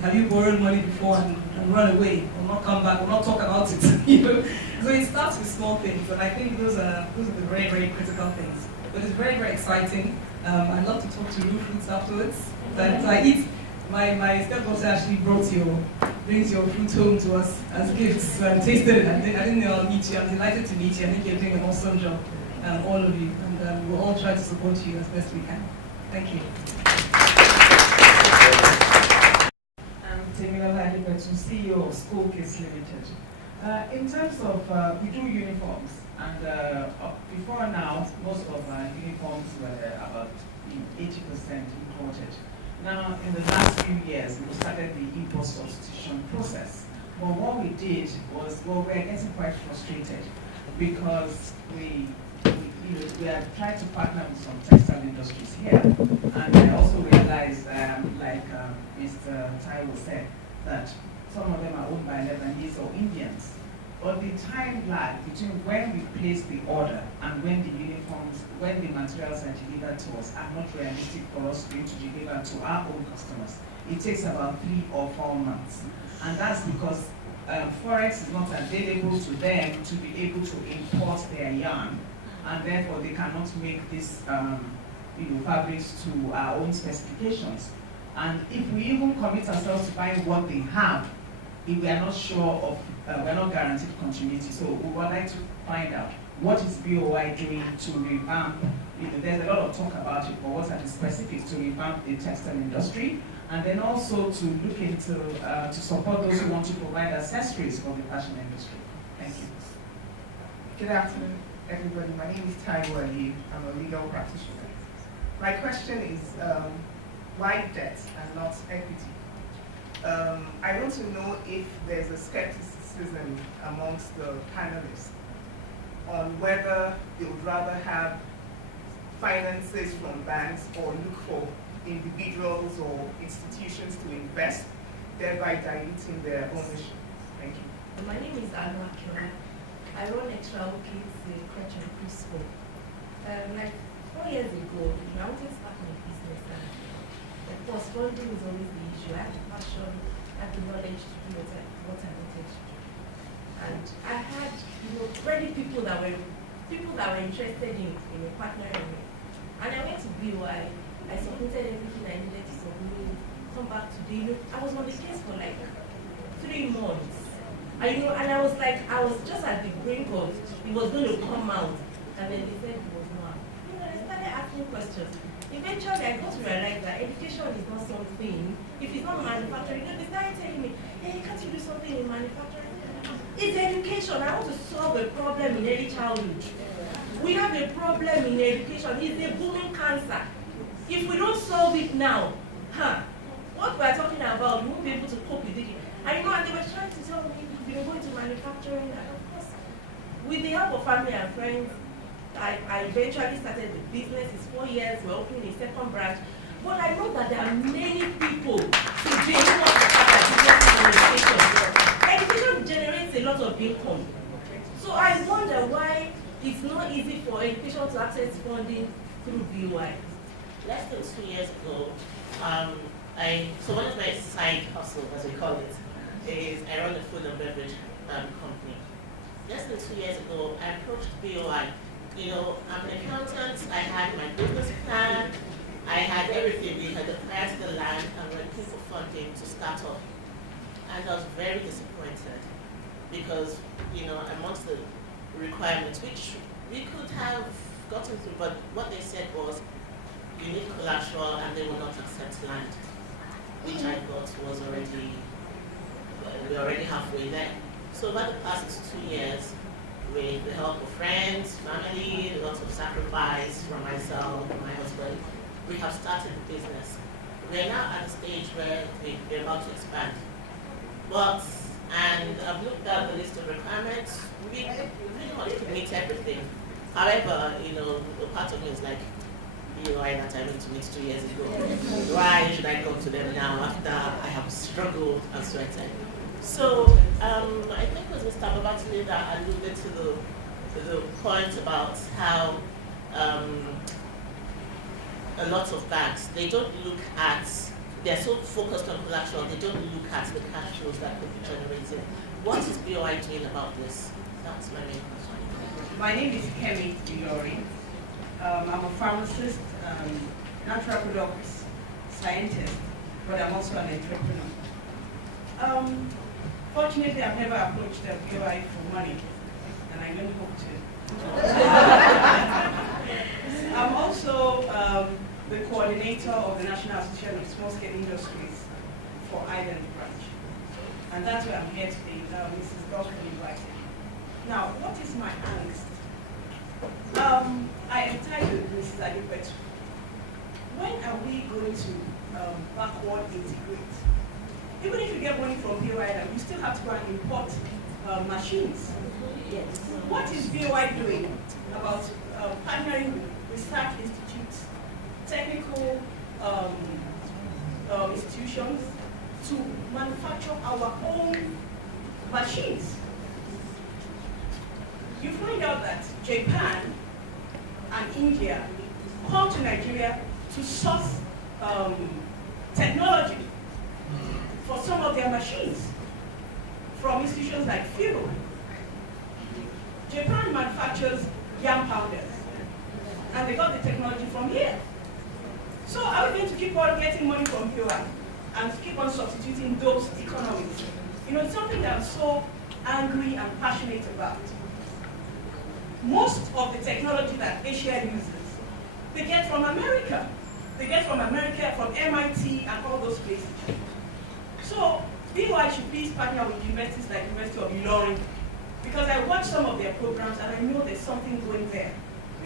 Have you borrowed money before and run away, or not come back, or not talk about it? So it starts with small things, and I think those are the very, very critical things. But it's very, very exciting. I'd love to talk to Rue Fruits afterwards. But I eat. My stepdaughter actually brings your fruit home to us as gifts. So I tasted it. I didn't know I'll meet you. I'm delighted to meet you. I think you're doing an awesome job, all of you, and we'll all try to support you as best we can. Thank you. I'm Temilola Adepetu, CEO of School Kids Limited. In terms of, we do uniforms, and before now, most of our uniforms were about 80% imported. Now, in the last few years, we started the import substitution process. But what we did was, we're getting quite frustrated because we are trying to partner with some textile industries here. And I also realized, like Mr. Taiwo said, that some of them are owned by Lebanese or Indians. But the time lag between when we place the order and when the uniforms, when the materials are delivered to us are not realistic for us to be able to deliver to our own customers. It takes about 3 or 4 months. And that's because Forex is not available to them to be able to import their yarn. And therefore they cannot make these fabrics to our own specifications. And if we even commit ourselves to buying what they have, if we are not sure of, we are not guaranteed continuity. So we would like to find out what is BOI doing to revamp. There's a lot of talk about it, but what are the specifics to revamp the textile industry? And then also to look into, to support those who want to provide accessories for the fashion industry. Thank you. Good afternoon, everybody. My name is Taiwo Ali. I'm a legal practitioner. My question is, why debt and not equity? I want to know if there's a skepticism amongst the panelists on whether they would rather have finances from banks or look for individuals or institutions to invest, thereby diluting their ownership. Thank you. My name is Anu Akiola. I run Extra Kids Crèche and Preschool. Like 4 years ago, I wanted to start my business, and of course, funding is always the issue. I had the passion, I had the knowledge to do what I wanted to do. And I had many people that were interested in partnering with me. And I went to BOI, I submitted everything I needed to submit, come back today. I was on the case for like 3 months. And I was just at the brink of it was going to come out, and then they said it was not. They started asking questions. Eventually, I got to realize that education is not something. If it's not manufacturing, they started telling me, "Hey, can't you do something in manufacturing?" It's education. I want to solve a problem in early childhood. We have a problem in education. It's a booming cancer. If we don't solve it now, what we're talking about, we won't be able to cope with it. And they were trying to tell me, you're going to manufacturing, and of course, with the help of family and friends, I eventually started the business. It's 4 years, we're opening a second branch. But I know that there are many people today who want to start a business in education. Education generates a lot of income. So I wonder why it's not easy for education to access funding through BOI. Less than 2 years ago, so one of my side hustle, as we call it, is I run a food and beverage company. Less than 2 years ago, I approached BOI. I'm an accountant, I had my business plan, I had everything. We had acquired the land and we're looking for funding to start off. And I was very disappointed because, amongst the requirements, which we could have gotten through, but what they said was, you need collateral and they will not accept land, which I thought was we're already halfway there. So over the past 2 years, with the help of friends, family, lots of sacrifice from myself and my husband, we have started the business. We are now at a stage where we're about to expand. And I've looked at the list of requirements. We really want to meet everything. However, a part of me is like, BOI that I went to meet 2 years ago. Why should I come to them now after I have struggled and sweated? So I think it was Mr. Babatile that alluded to the point about how a lot of banks, they don't look at, they're so focused on collateral, they don't look at the cash flows that could be generated. What is BOI doing about this? That's my main question. My name is Kemi Ilori. I'm a pharmacist, natural products scientist, but I'm also an entrepreneur. Fortunately, I've never approached the BOI for money, and I don't hope to. I'm also the coordinator of the National Association of Small-Scale Industries for Island Branch. And that's where I'm here today, Mrs. Dawson invited. Now, what is my angst? I am tired with Mrs. Adepetu. When are we going to backward integrate? Even if you get money from BOI, you still have to go and import machines. Yes. What is BOI doing about partnering with research institutes, technical institutions to manufacture our own machines? You find out that Japan and India come to Nigeria to source technology for some of their machines from institutions like Firo. Japan manufactures yam pounders, and they got the technology from here. So are we going to keep on getting money from BOI and keep on substituting those economies? It's something that I'm so angry and passionate about. Most of the technology that Asia uses, they get from America. They get from America, from MIT, and all those places. So BOI should please partner with universities like University of Ilorin, because I watch some of their programs and I know there's something going there.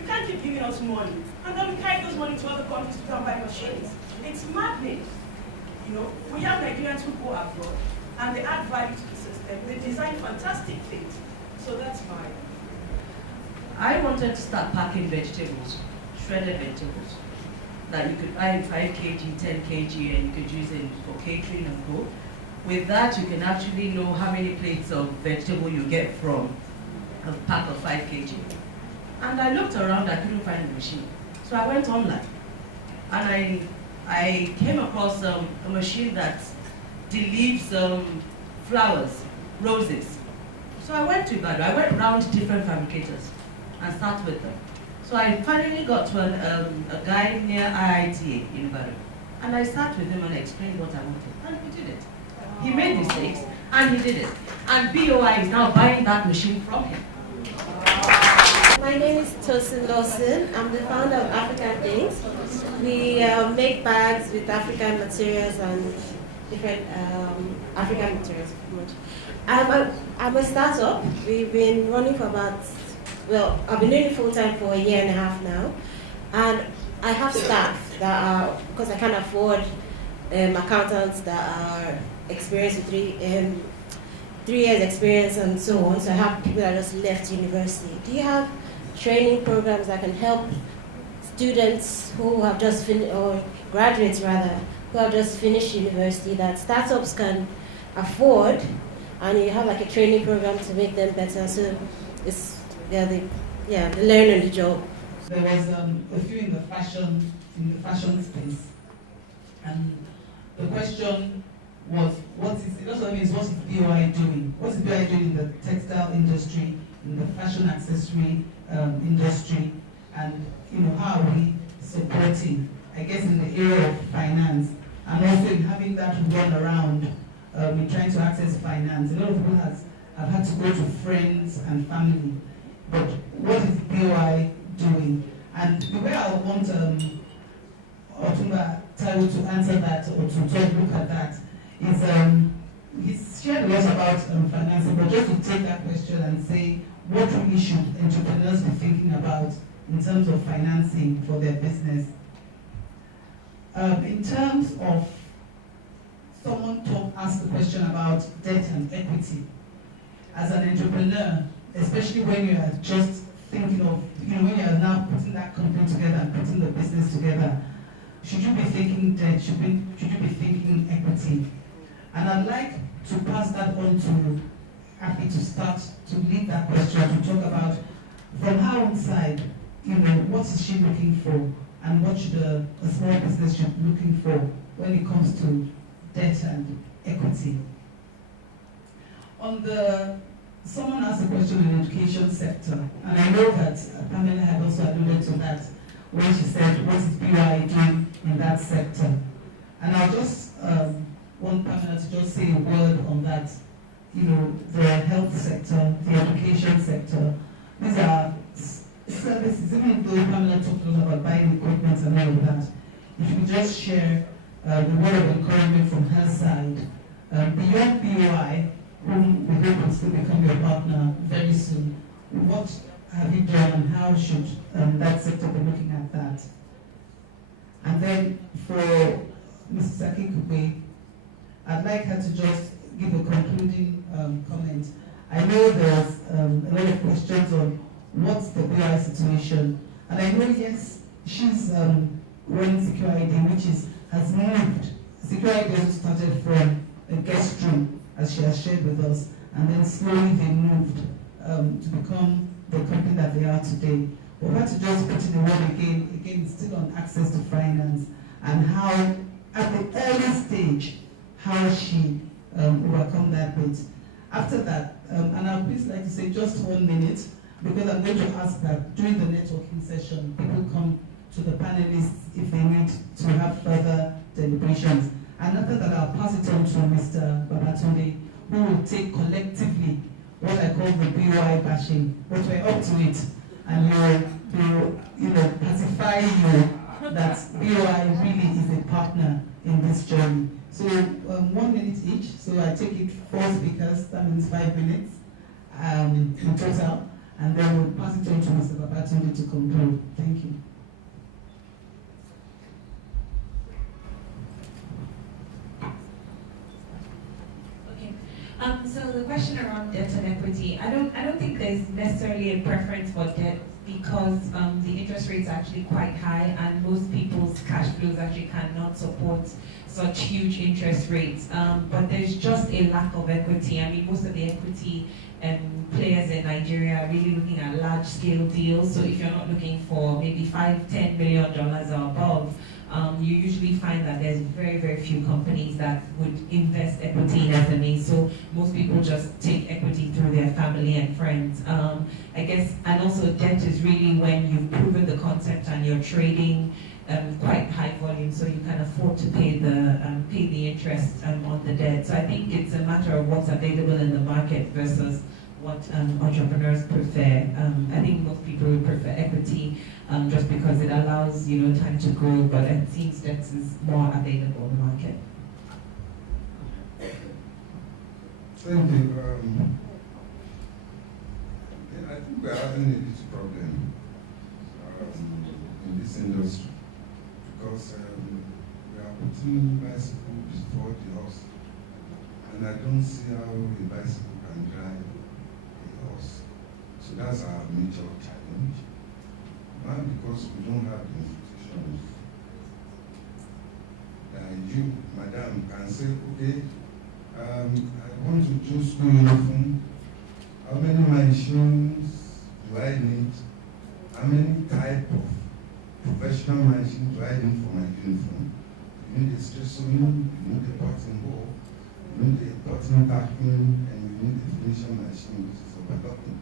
You can't keep giving us money, and then we carry those money to other countries to come buy machines. It's madness. We have Nigerians who go abroad, and they add value to the system. They design fantastic things. So that's mine. I wanted to start packing vegetables, shredded vegetables, that you could buy in 5 kg, 10 kg, and you could use it for catering and go. With that, you can actually know how many plates of vegetable you get from a pack of 5 kg. And I looked around, I couldn't find the machine. So I went online, and I came across a machine that delivers flowers, roses. So I went to Ibadan. I went around different fabricators and started with them. So I finally got to a guy near IITA in Ibadan. And I sat with him and I explained what I wanted. And he did it. He made mistakes and he did it. And BOI is now buying that machine from him. My name is Tosin Lawson. I'm the founder of African Things. We make bags with African materials and different African materials. I'm a startup. We've been running for I've been doing it full time for 1.5 years now. And I have staff that are, because I can't afford accountants that are experienced with 3 years experience and so on. So I have people that just left university. Do you have training programs that can help students who have just finished, or graduates rather, who have just finished university, that startups can afford, and you have like a training program to make them better? So it's they learn on the job. There was a few in the fashion space, and the question was, what is BOI doing? What is BOI doing in the textile industry, in the fashion accessory industry, and how are we supporting, I guess, in the area of finance, and also in having that run around in trying to access finance. A lot of people have had to go to friends and family, but what is BOI doing? And the way I want Otumba Taiwo to answer that, or to look at that, is he's shared a lot about financing, but just to take that question and say, what really should entrepreneurs be thinking about in terms of financing for their business. In terms of someone asked the question about debt and equity. As an entrepreneur, especially when you are just thinking of, when you are now putting that company together and putting the business together, should you be thinking debt? Should you be thinking equity? And I'd like to pass that on to Afi to start to lead that question, to talk about from her own side, what is she looking for and what should a small business should be looking for when it comes to debt and equity. Someone asked a question in the education sector, and I know that Pamela had also alluded to that when she said, what is BOI doing in that sector? And I'll just want Pamela to just say a word on that. The health sector, the education sector, these are services, even though Pamela talked a lot about buying equipment and all of that. If you could just share the word of encouragement from her side, beyond BOI, whom we hope will still become your partner very soon, what have you done and how should that sector be looking at that? And then for Mrs. Akikube, I'd like her to just give a concluding comment. I know there's a lot of questions on what's the BOI situation, and I know, yes, she's running Secure ID, which has moved. Secure ID also started from a guest room, as she has shared with us, and then slowly they moved to become the company that they are today. But we have to just put in the word again, it's still on access to finance, and how, at the early stage, how she overcome that bit. After that, and I'd please like to say just 1 minute, because I'm going to ask that during the networking session, people come to the panelists if they need to have further deliberations. And after that, I'll pass it on to Mr. Babatunde, who will take collectively what I call the BOI bashing, but we're up to it, and will pacify you that BOI really is a partner in this journey. So 1 minute each, so I take it 4 speakers, that means 5 minutes in total, and then we'll pass it on to Mr. Babatunde to conclude. Thank you. So the question around debt and equity, I don't think there's necessarily a preference for debt because the interest rates are actually quite high and most people's cash flows actually cannot support such huge interest rates. But there's just a lack of equity. I mean, most of the equity players in Nigeria are really looking at large scale deals. So if you're not looking for maybe $5–10 million or above, you usually find that there's very, very few companies that would invest equity in SMEs. So most people just take equity through their family and friends. I guess, and also debt is really when you've proven the concept and you're trading quite high volume, so you can afford to pay the interest on the debt. So I think it's a matter of what's available in the market versus what entrepreneurs prefer. I think most people would prefer equity just because it allows time to grow, but it seems debt is more available in the market. Thank you. I think we're having a little problem in this industry because we are putting bicycle before the horse, and I don't see how a bicycle can drive a horse. So that's our major challenge. One, because we don't have the institutions. You, madam, can say, okay, I want to choose school uniform. How many machines do I need? How many type of professional machines do I need for my uniform? You need a stress sewing, you need a button ball, you need a button packing, and you need a finishing machine, which is overlocking.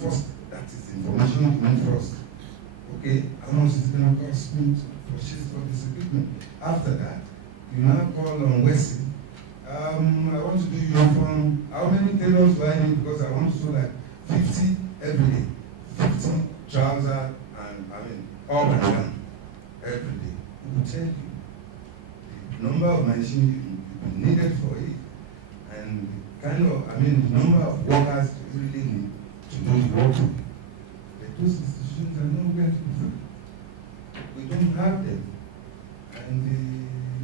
First, that is information you need first. Okay, how much is it going to cost me to purchase all this equipment? After that, you now call on Wesley. I want to do uniform. How many tailors do I need? Because I want to do like 50 every day. 50 trousers and all by one every day. We will tell you the number of machines you needed for it and kind of, mean, the number of workers really need to do the work. But those institutions are nowhere to be found. We don't have them. And the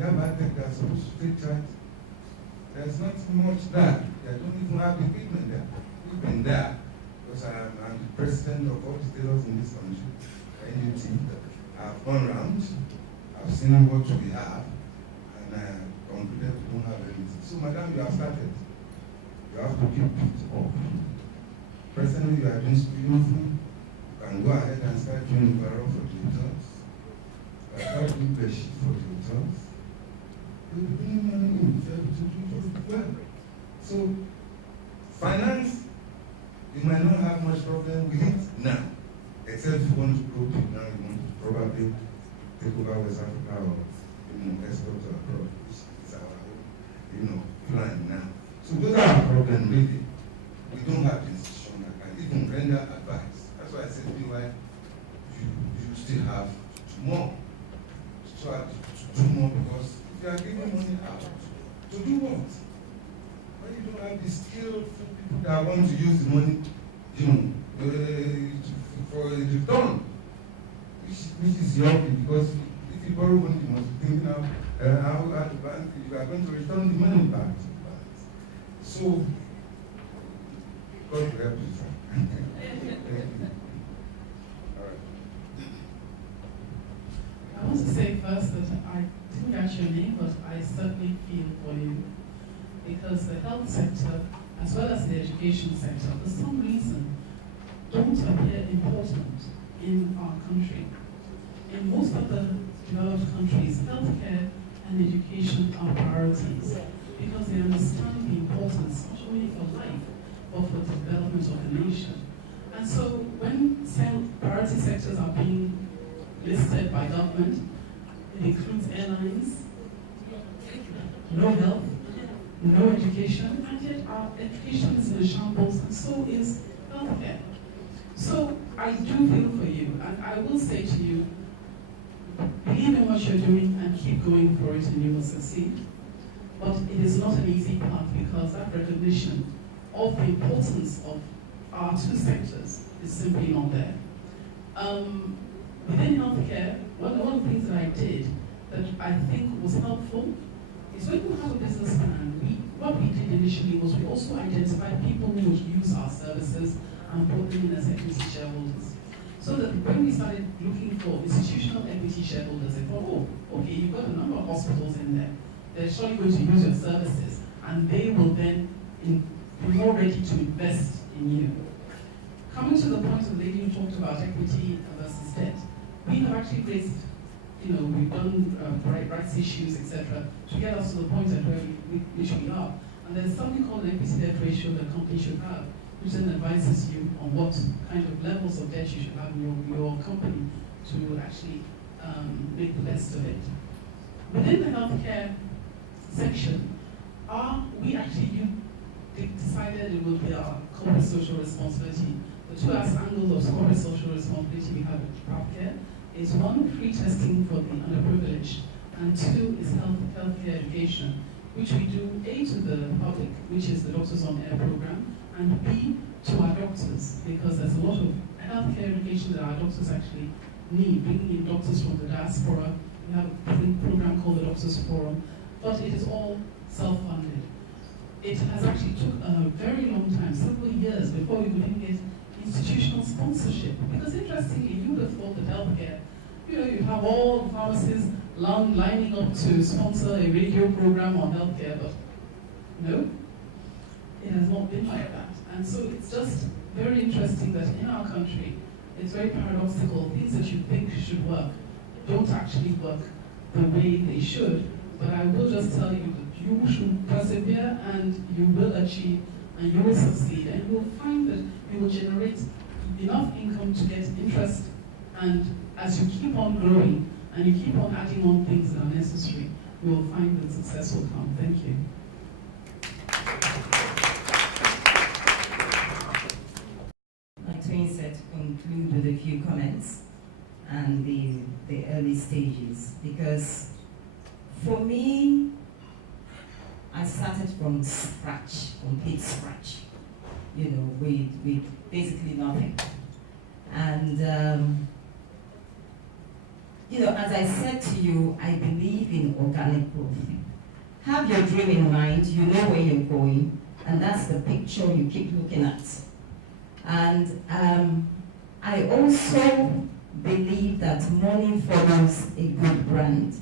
Yaba Tech are supposed to take charge. There's not much there. They don't even have equipment there. We've been there, because I'm the president of all the tailors in this country, NUT. I've gone around, I've seen what we have, and I concluded we don't have anything. So, madam, you have started. You have to keep it up. Presently, you are doing uniform. You can go ahead and start doing apparel for the hotels. You can start doing the sheet for the hotels. You'll be bringing money in to do it well. So, finance, you might not have much problem with it now, except if you want to grow big now, you want to probably take over West Africa or export to abroad, which is our plan now. So those are our problems really. We don't have the institution that can even render advice. That's why I said, you still have to do more. Try to do more, because if you are giving money out, to do what? When you don't have the skillful people that want to use the money, for a return, which is healthy, because if you borrow money, you must think now how at the bank you are going to return the money back to the bank. So, God will help you, sir. All right. I want to say first that I didn't catch your name, but I certainly feel for you, because the health sector, as well as the education sector, for some reason, don't appear important in our country. In most of the developed countries, healthcare and education are priorities, because they understand the importance not only for life, but for the development of the nation. And so when priority sectors are being listed by government, it includes airlines, no health, no education, and yet our education is in a shambles, and so is healthcare. So I do feel for you, and I will say to you, believe in what you're doing and keep going for it, and you will succeed. But it is not an easy path, because that recognition of the importance of our two sectors is simply not there. Within healthcare, one of the things that I did that I think was helpful is when we have a business plan, what we did initially was we also identified people who would use our services and put them in as equity shareholders. So that when we started looking for institutional equity shareholders, they thought, oh, okay, you've got a number of hospitals in there. They're surely going to use your services, and they will then be more ready to invest in you. Coming to the point of the lady who talked about equity versus debt, we have actually raised, we've done rights issues, etc., to get us to the point at which we are. And there's something called an equity debt ratio that a company should have, which then advises you on what kind of levels of debt you should have in your company to actually make the best of it. Within the healthcare section, we actually decided it will be our corporate social responsibility. The two angles of corporate social responsibility we have with PrapCare is one, free testing for the underprivileged, and two is healthcare education, which we do A, to the public, which is the Doctors on Air program, and B, to our doctors, because there's a lot of healthcare education that our doctors actually need, bringing in doctors from the diaspora. We have a program called the Doctors Forum, but it is all self-funded. It has actually took a very long time, several years, before we could even get institutional sponsorship. Because interestingly, you would have thought that healthcare, you have all the pharmacists lining up to sponsor a radio program on healthcare, but no, it has not been like that. And so it's just very interesting that in our country, it's very paradoxical. Things that you think should work don't actually work the way they should. But I will just tell you that you should persevere, and you will achieve, and you will succeed, and you will find that you will generate enough income to get interest, and as you keep on growing and you keep on adding on things that are necessary, you will find that success will come. Thank you. My twin set to conclude with a few comments and the early stages, because for me, I started from scratch, complete scratch, you know, with basically nothing. And, you know, as I said to you, I believe in organic growth. Have your dream in mind, you know where you're going, and that's the picture you keep looking at. And I also believe that money follows a good brand.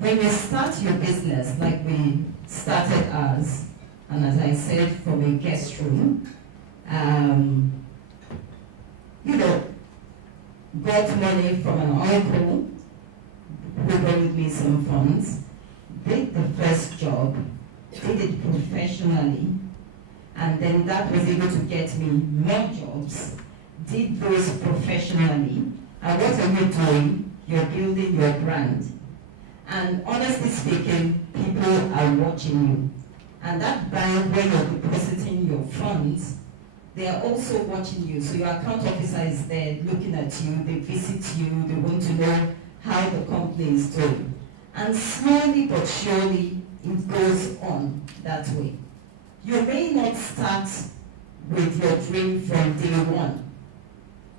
When you start your business, like we started ours, and as I said, from a guest room, you know, got money from an uncle who borrowed me some funds, did the first job, did it professionally, and then that was able to get me more jobs, did those professionally, and what are you doing? You're building your brand. And honestly speaking, people are watching you. And that bank where you're depositing your funds, they are also watching you. So your account officer is there looking at you, they visit you, they want to know how the company is doing. And slowly but surely, it goes on that way. You may not start with your dream from day one,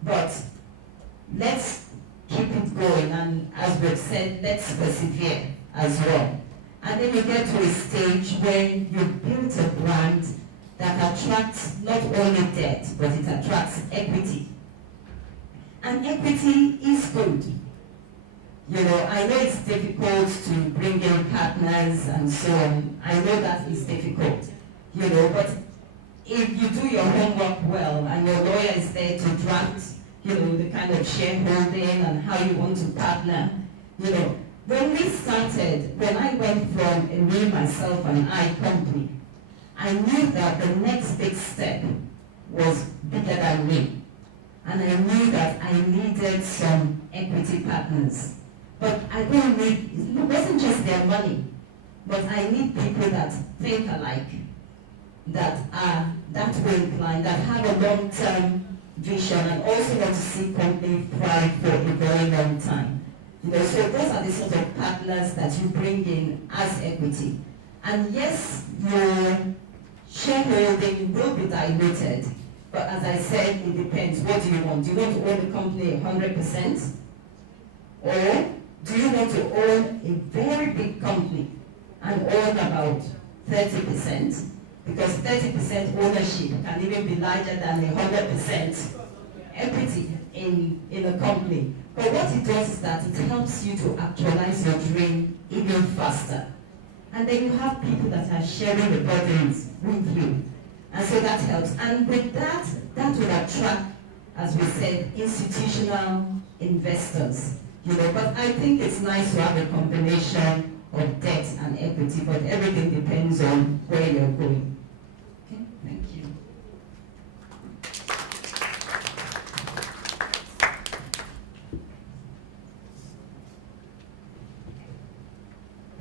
but let's keep it going, and as we've said, let's persevere as well. And then you get to a stage where you've built a brand that attracts not only debt, but it attracts equity. And equity is good. You know, I know it's difficult to bring in partners and so on. I know that is difficult, you know, but if you do your homework well and your lawyer is there to draft, you know, the kind of shareholding and how you want to partner, you know. When we started, when I went from a me, myself, and I company, I knew that the next big step was bigger than me. And I knew that I needed some equity partners. But I don't need, it wasn't just their money, but I need people that think alike, that are that way inclined, that have a long-term vision and also want to see company thrive for a very long time. You know, so those are the sort of partners that you bring in as equity. And yes, your shareholding will be diluted, but as I said, it depends. What do you want? Do you want to own the company 100%? Or do you want to own a very big company and own about 30%? Because 30% ownership can even be larger than 100% equity in a company. But what it does is that it helps you to actualize your dream even faster. And then you have people that are sharing the burdens with you. And so that helps. And with that, that will attract, as we said, institutional investors. You know, but I think it's nice to have a combination of debt and equity, but everything depends on where you're going. Okay, thank you.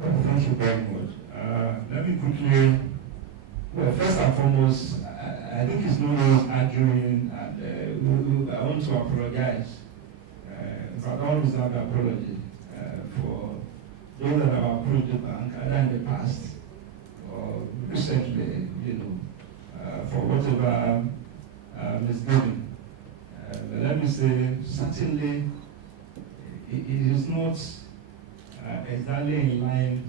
Well, thank you very much. Let me quickly, well, first and foremost, I think it's no use arguing, and I want to apologize. I don't deserve apology for those that have approached the bank, either in the past or recently, you know, for whatever misgiving. But let me say, certainly, it is not exactly in line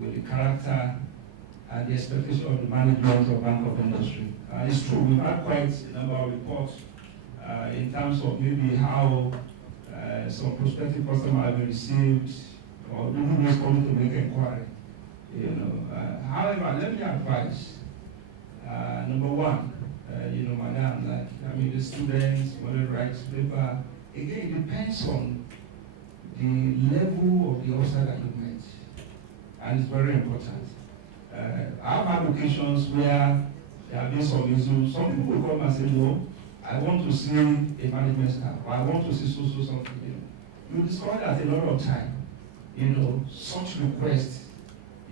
with the character and the expectation of the management of Bank of Industry. It's true, we've had quite a number of reports in terms of maybe how some prospective customers have been received, or even those coming to make inquiry. You know, however, let me advise. Number one, you know, madam, like the students, when they write paper, again, it depends on the level of the officer that you met, and it's very important. I've had occasions where there have been some issues. Some people will come and say, no, I want to see a management staff, or I want to see something. You discover that a lot of time, you know, such requests,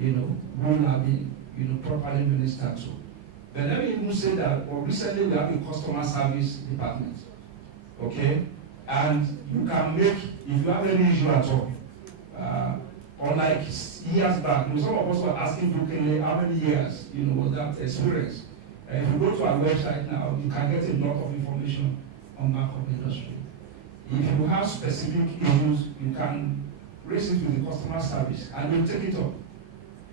you know, will have been, you know, properly ministered to. But let me even say that, well, recently we have a customer service department, okay? And you can make, if you have any issue at all, Unlike years back, some of us were asking Bukele how many years, was that experience. If you go to our website now, you can get a lot of information on Bank of Industry. If you have specific issues, you can raise it with the customer service, and they'll take it up.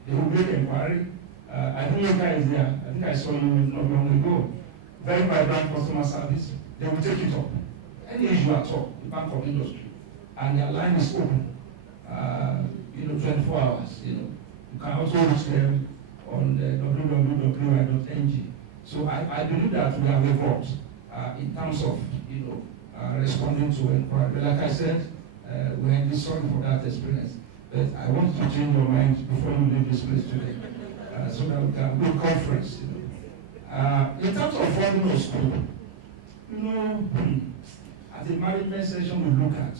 They will make inquiry. I think your guy is there. I think I saw you not long ago. Very vibrant customer service. They will take it up. Any issue at all, the Bank of Industry, and their line is open. 24 hours. You can also reach them on the www.ui.ng. So I believe that we have evolved in terms of responding to inquiry. But like I said, we're in this sorry for that experience. But I want to change your mind before you leave this place today, so that we can do a conference. In terms of funding of school, at the management session we look at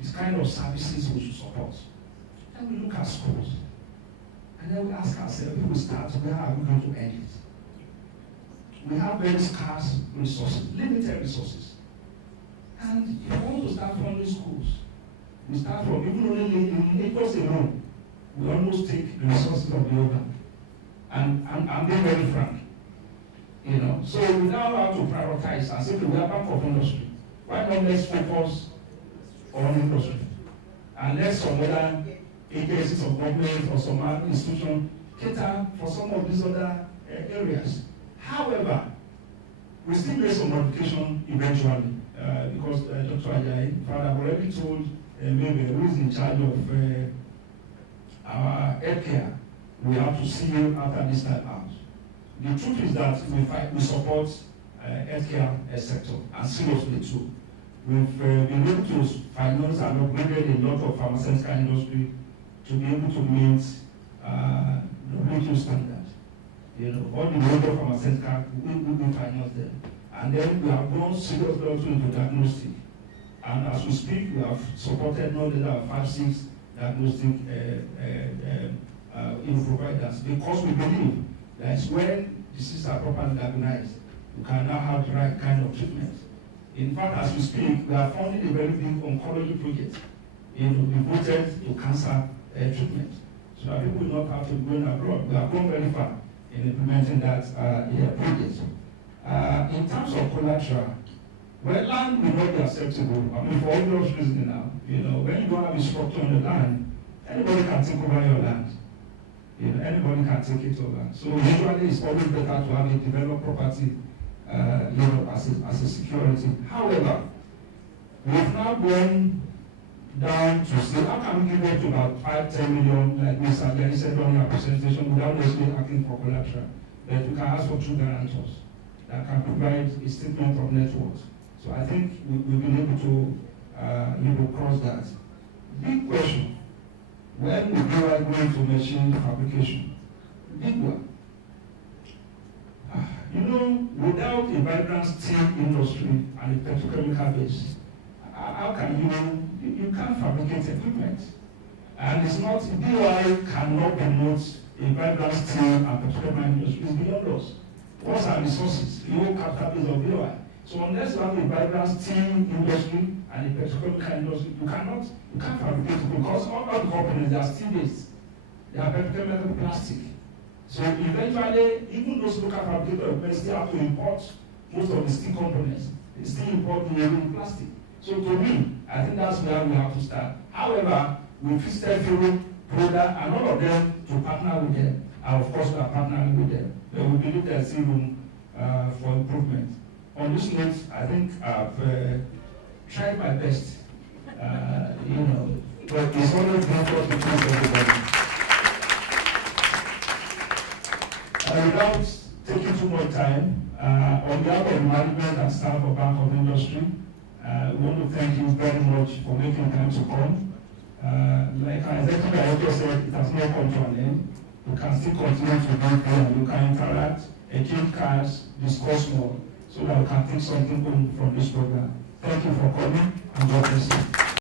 this kind of services we should support. And we look at schools. And then we ask ourselves, if we start, where are we going to end it? We have very scarce resources, limited resources. And if we want to start funding schools, we start from, even only in Lagos alone, we almost take the resources of the organ. And I'm being very frank. So we now have to prioritize and say, we are Bank of Industry. Why not let's focus on industry? And let some other agencies of government or some other institution cater for some of these other areas. However, we still make some modification eventually, because Dr. Ajayi, Father, I've already told maybe who is in charge of our healthcare, we have to see him after this time out. The truth is that we support healthcare sector, and seriously too. We've been able to finance and upgrade a lot of pharmaceutical industry to be able to meet WHO standards. All the major pharmaceutical, we finance them. And then we have gone seriously also into diagnostic. And as we speak, we have supported not less than 5-6 diagnostic providers, because we believe that when diseases are properly diagnosed, we can now have the right kind of treatment. In fact, as we speak, we are funding a very big oncology project devoted to cancer treatment, so that people will not have to go abroad. We have gone very far in implementing that project. In terms of collateral, well, land will not be acceptable. I mean, for obvious reasons now, when you don't have a structure on the land, anybody can take over your land. Anybody can take it over. So usually it's always better to have a developed property, as a security. However, we've now gone down to say, how can we give up to about 5-10 million, like Mr. Ajayi said on our presentation, without necessarily asking for collateral? That we can ask for 2 guarantors that can provide a statement of net worth. So I think we've been able to cross that. Big question. When we go into machine fabrication, big one. Without a vibrant steel industry and a petrochemical base, how can you can't fabricate equipment? And it's not, DOI cannot promote a vibrant steel and petrochemical industry. It's beyond us. What's our resources? No capital base of DOI. So unless you have a vibrant steel industry and a petrochemical industry, you can't fabricate it, because all the companies, they are steel-based. They are petrochemical plastic. So eventually, even those local fabricators still have to import most of the steel components. They still import the plastic. So to me, I think that's where we have to start. However, we visited Europe, Proda, and all of them to partner with them. And of course, we are partnering with them. But we believe there's still room for improvement. On this note, I think I've tried my best, but it's always difficult to please everybody. Without taking too much time, on behalf of the management and staff of Bank of Industry, we want to thank you very much for making time to come. Like our executive director said, it has not come to an end. We can still continue to do here, and we can interact, exchange cards, discuss more, so that we can take something from this program. Thank you for coming, and God bless you.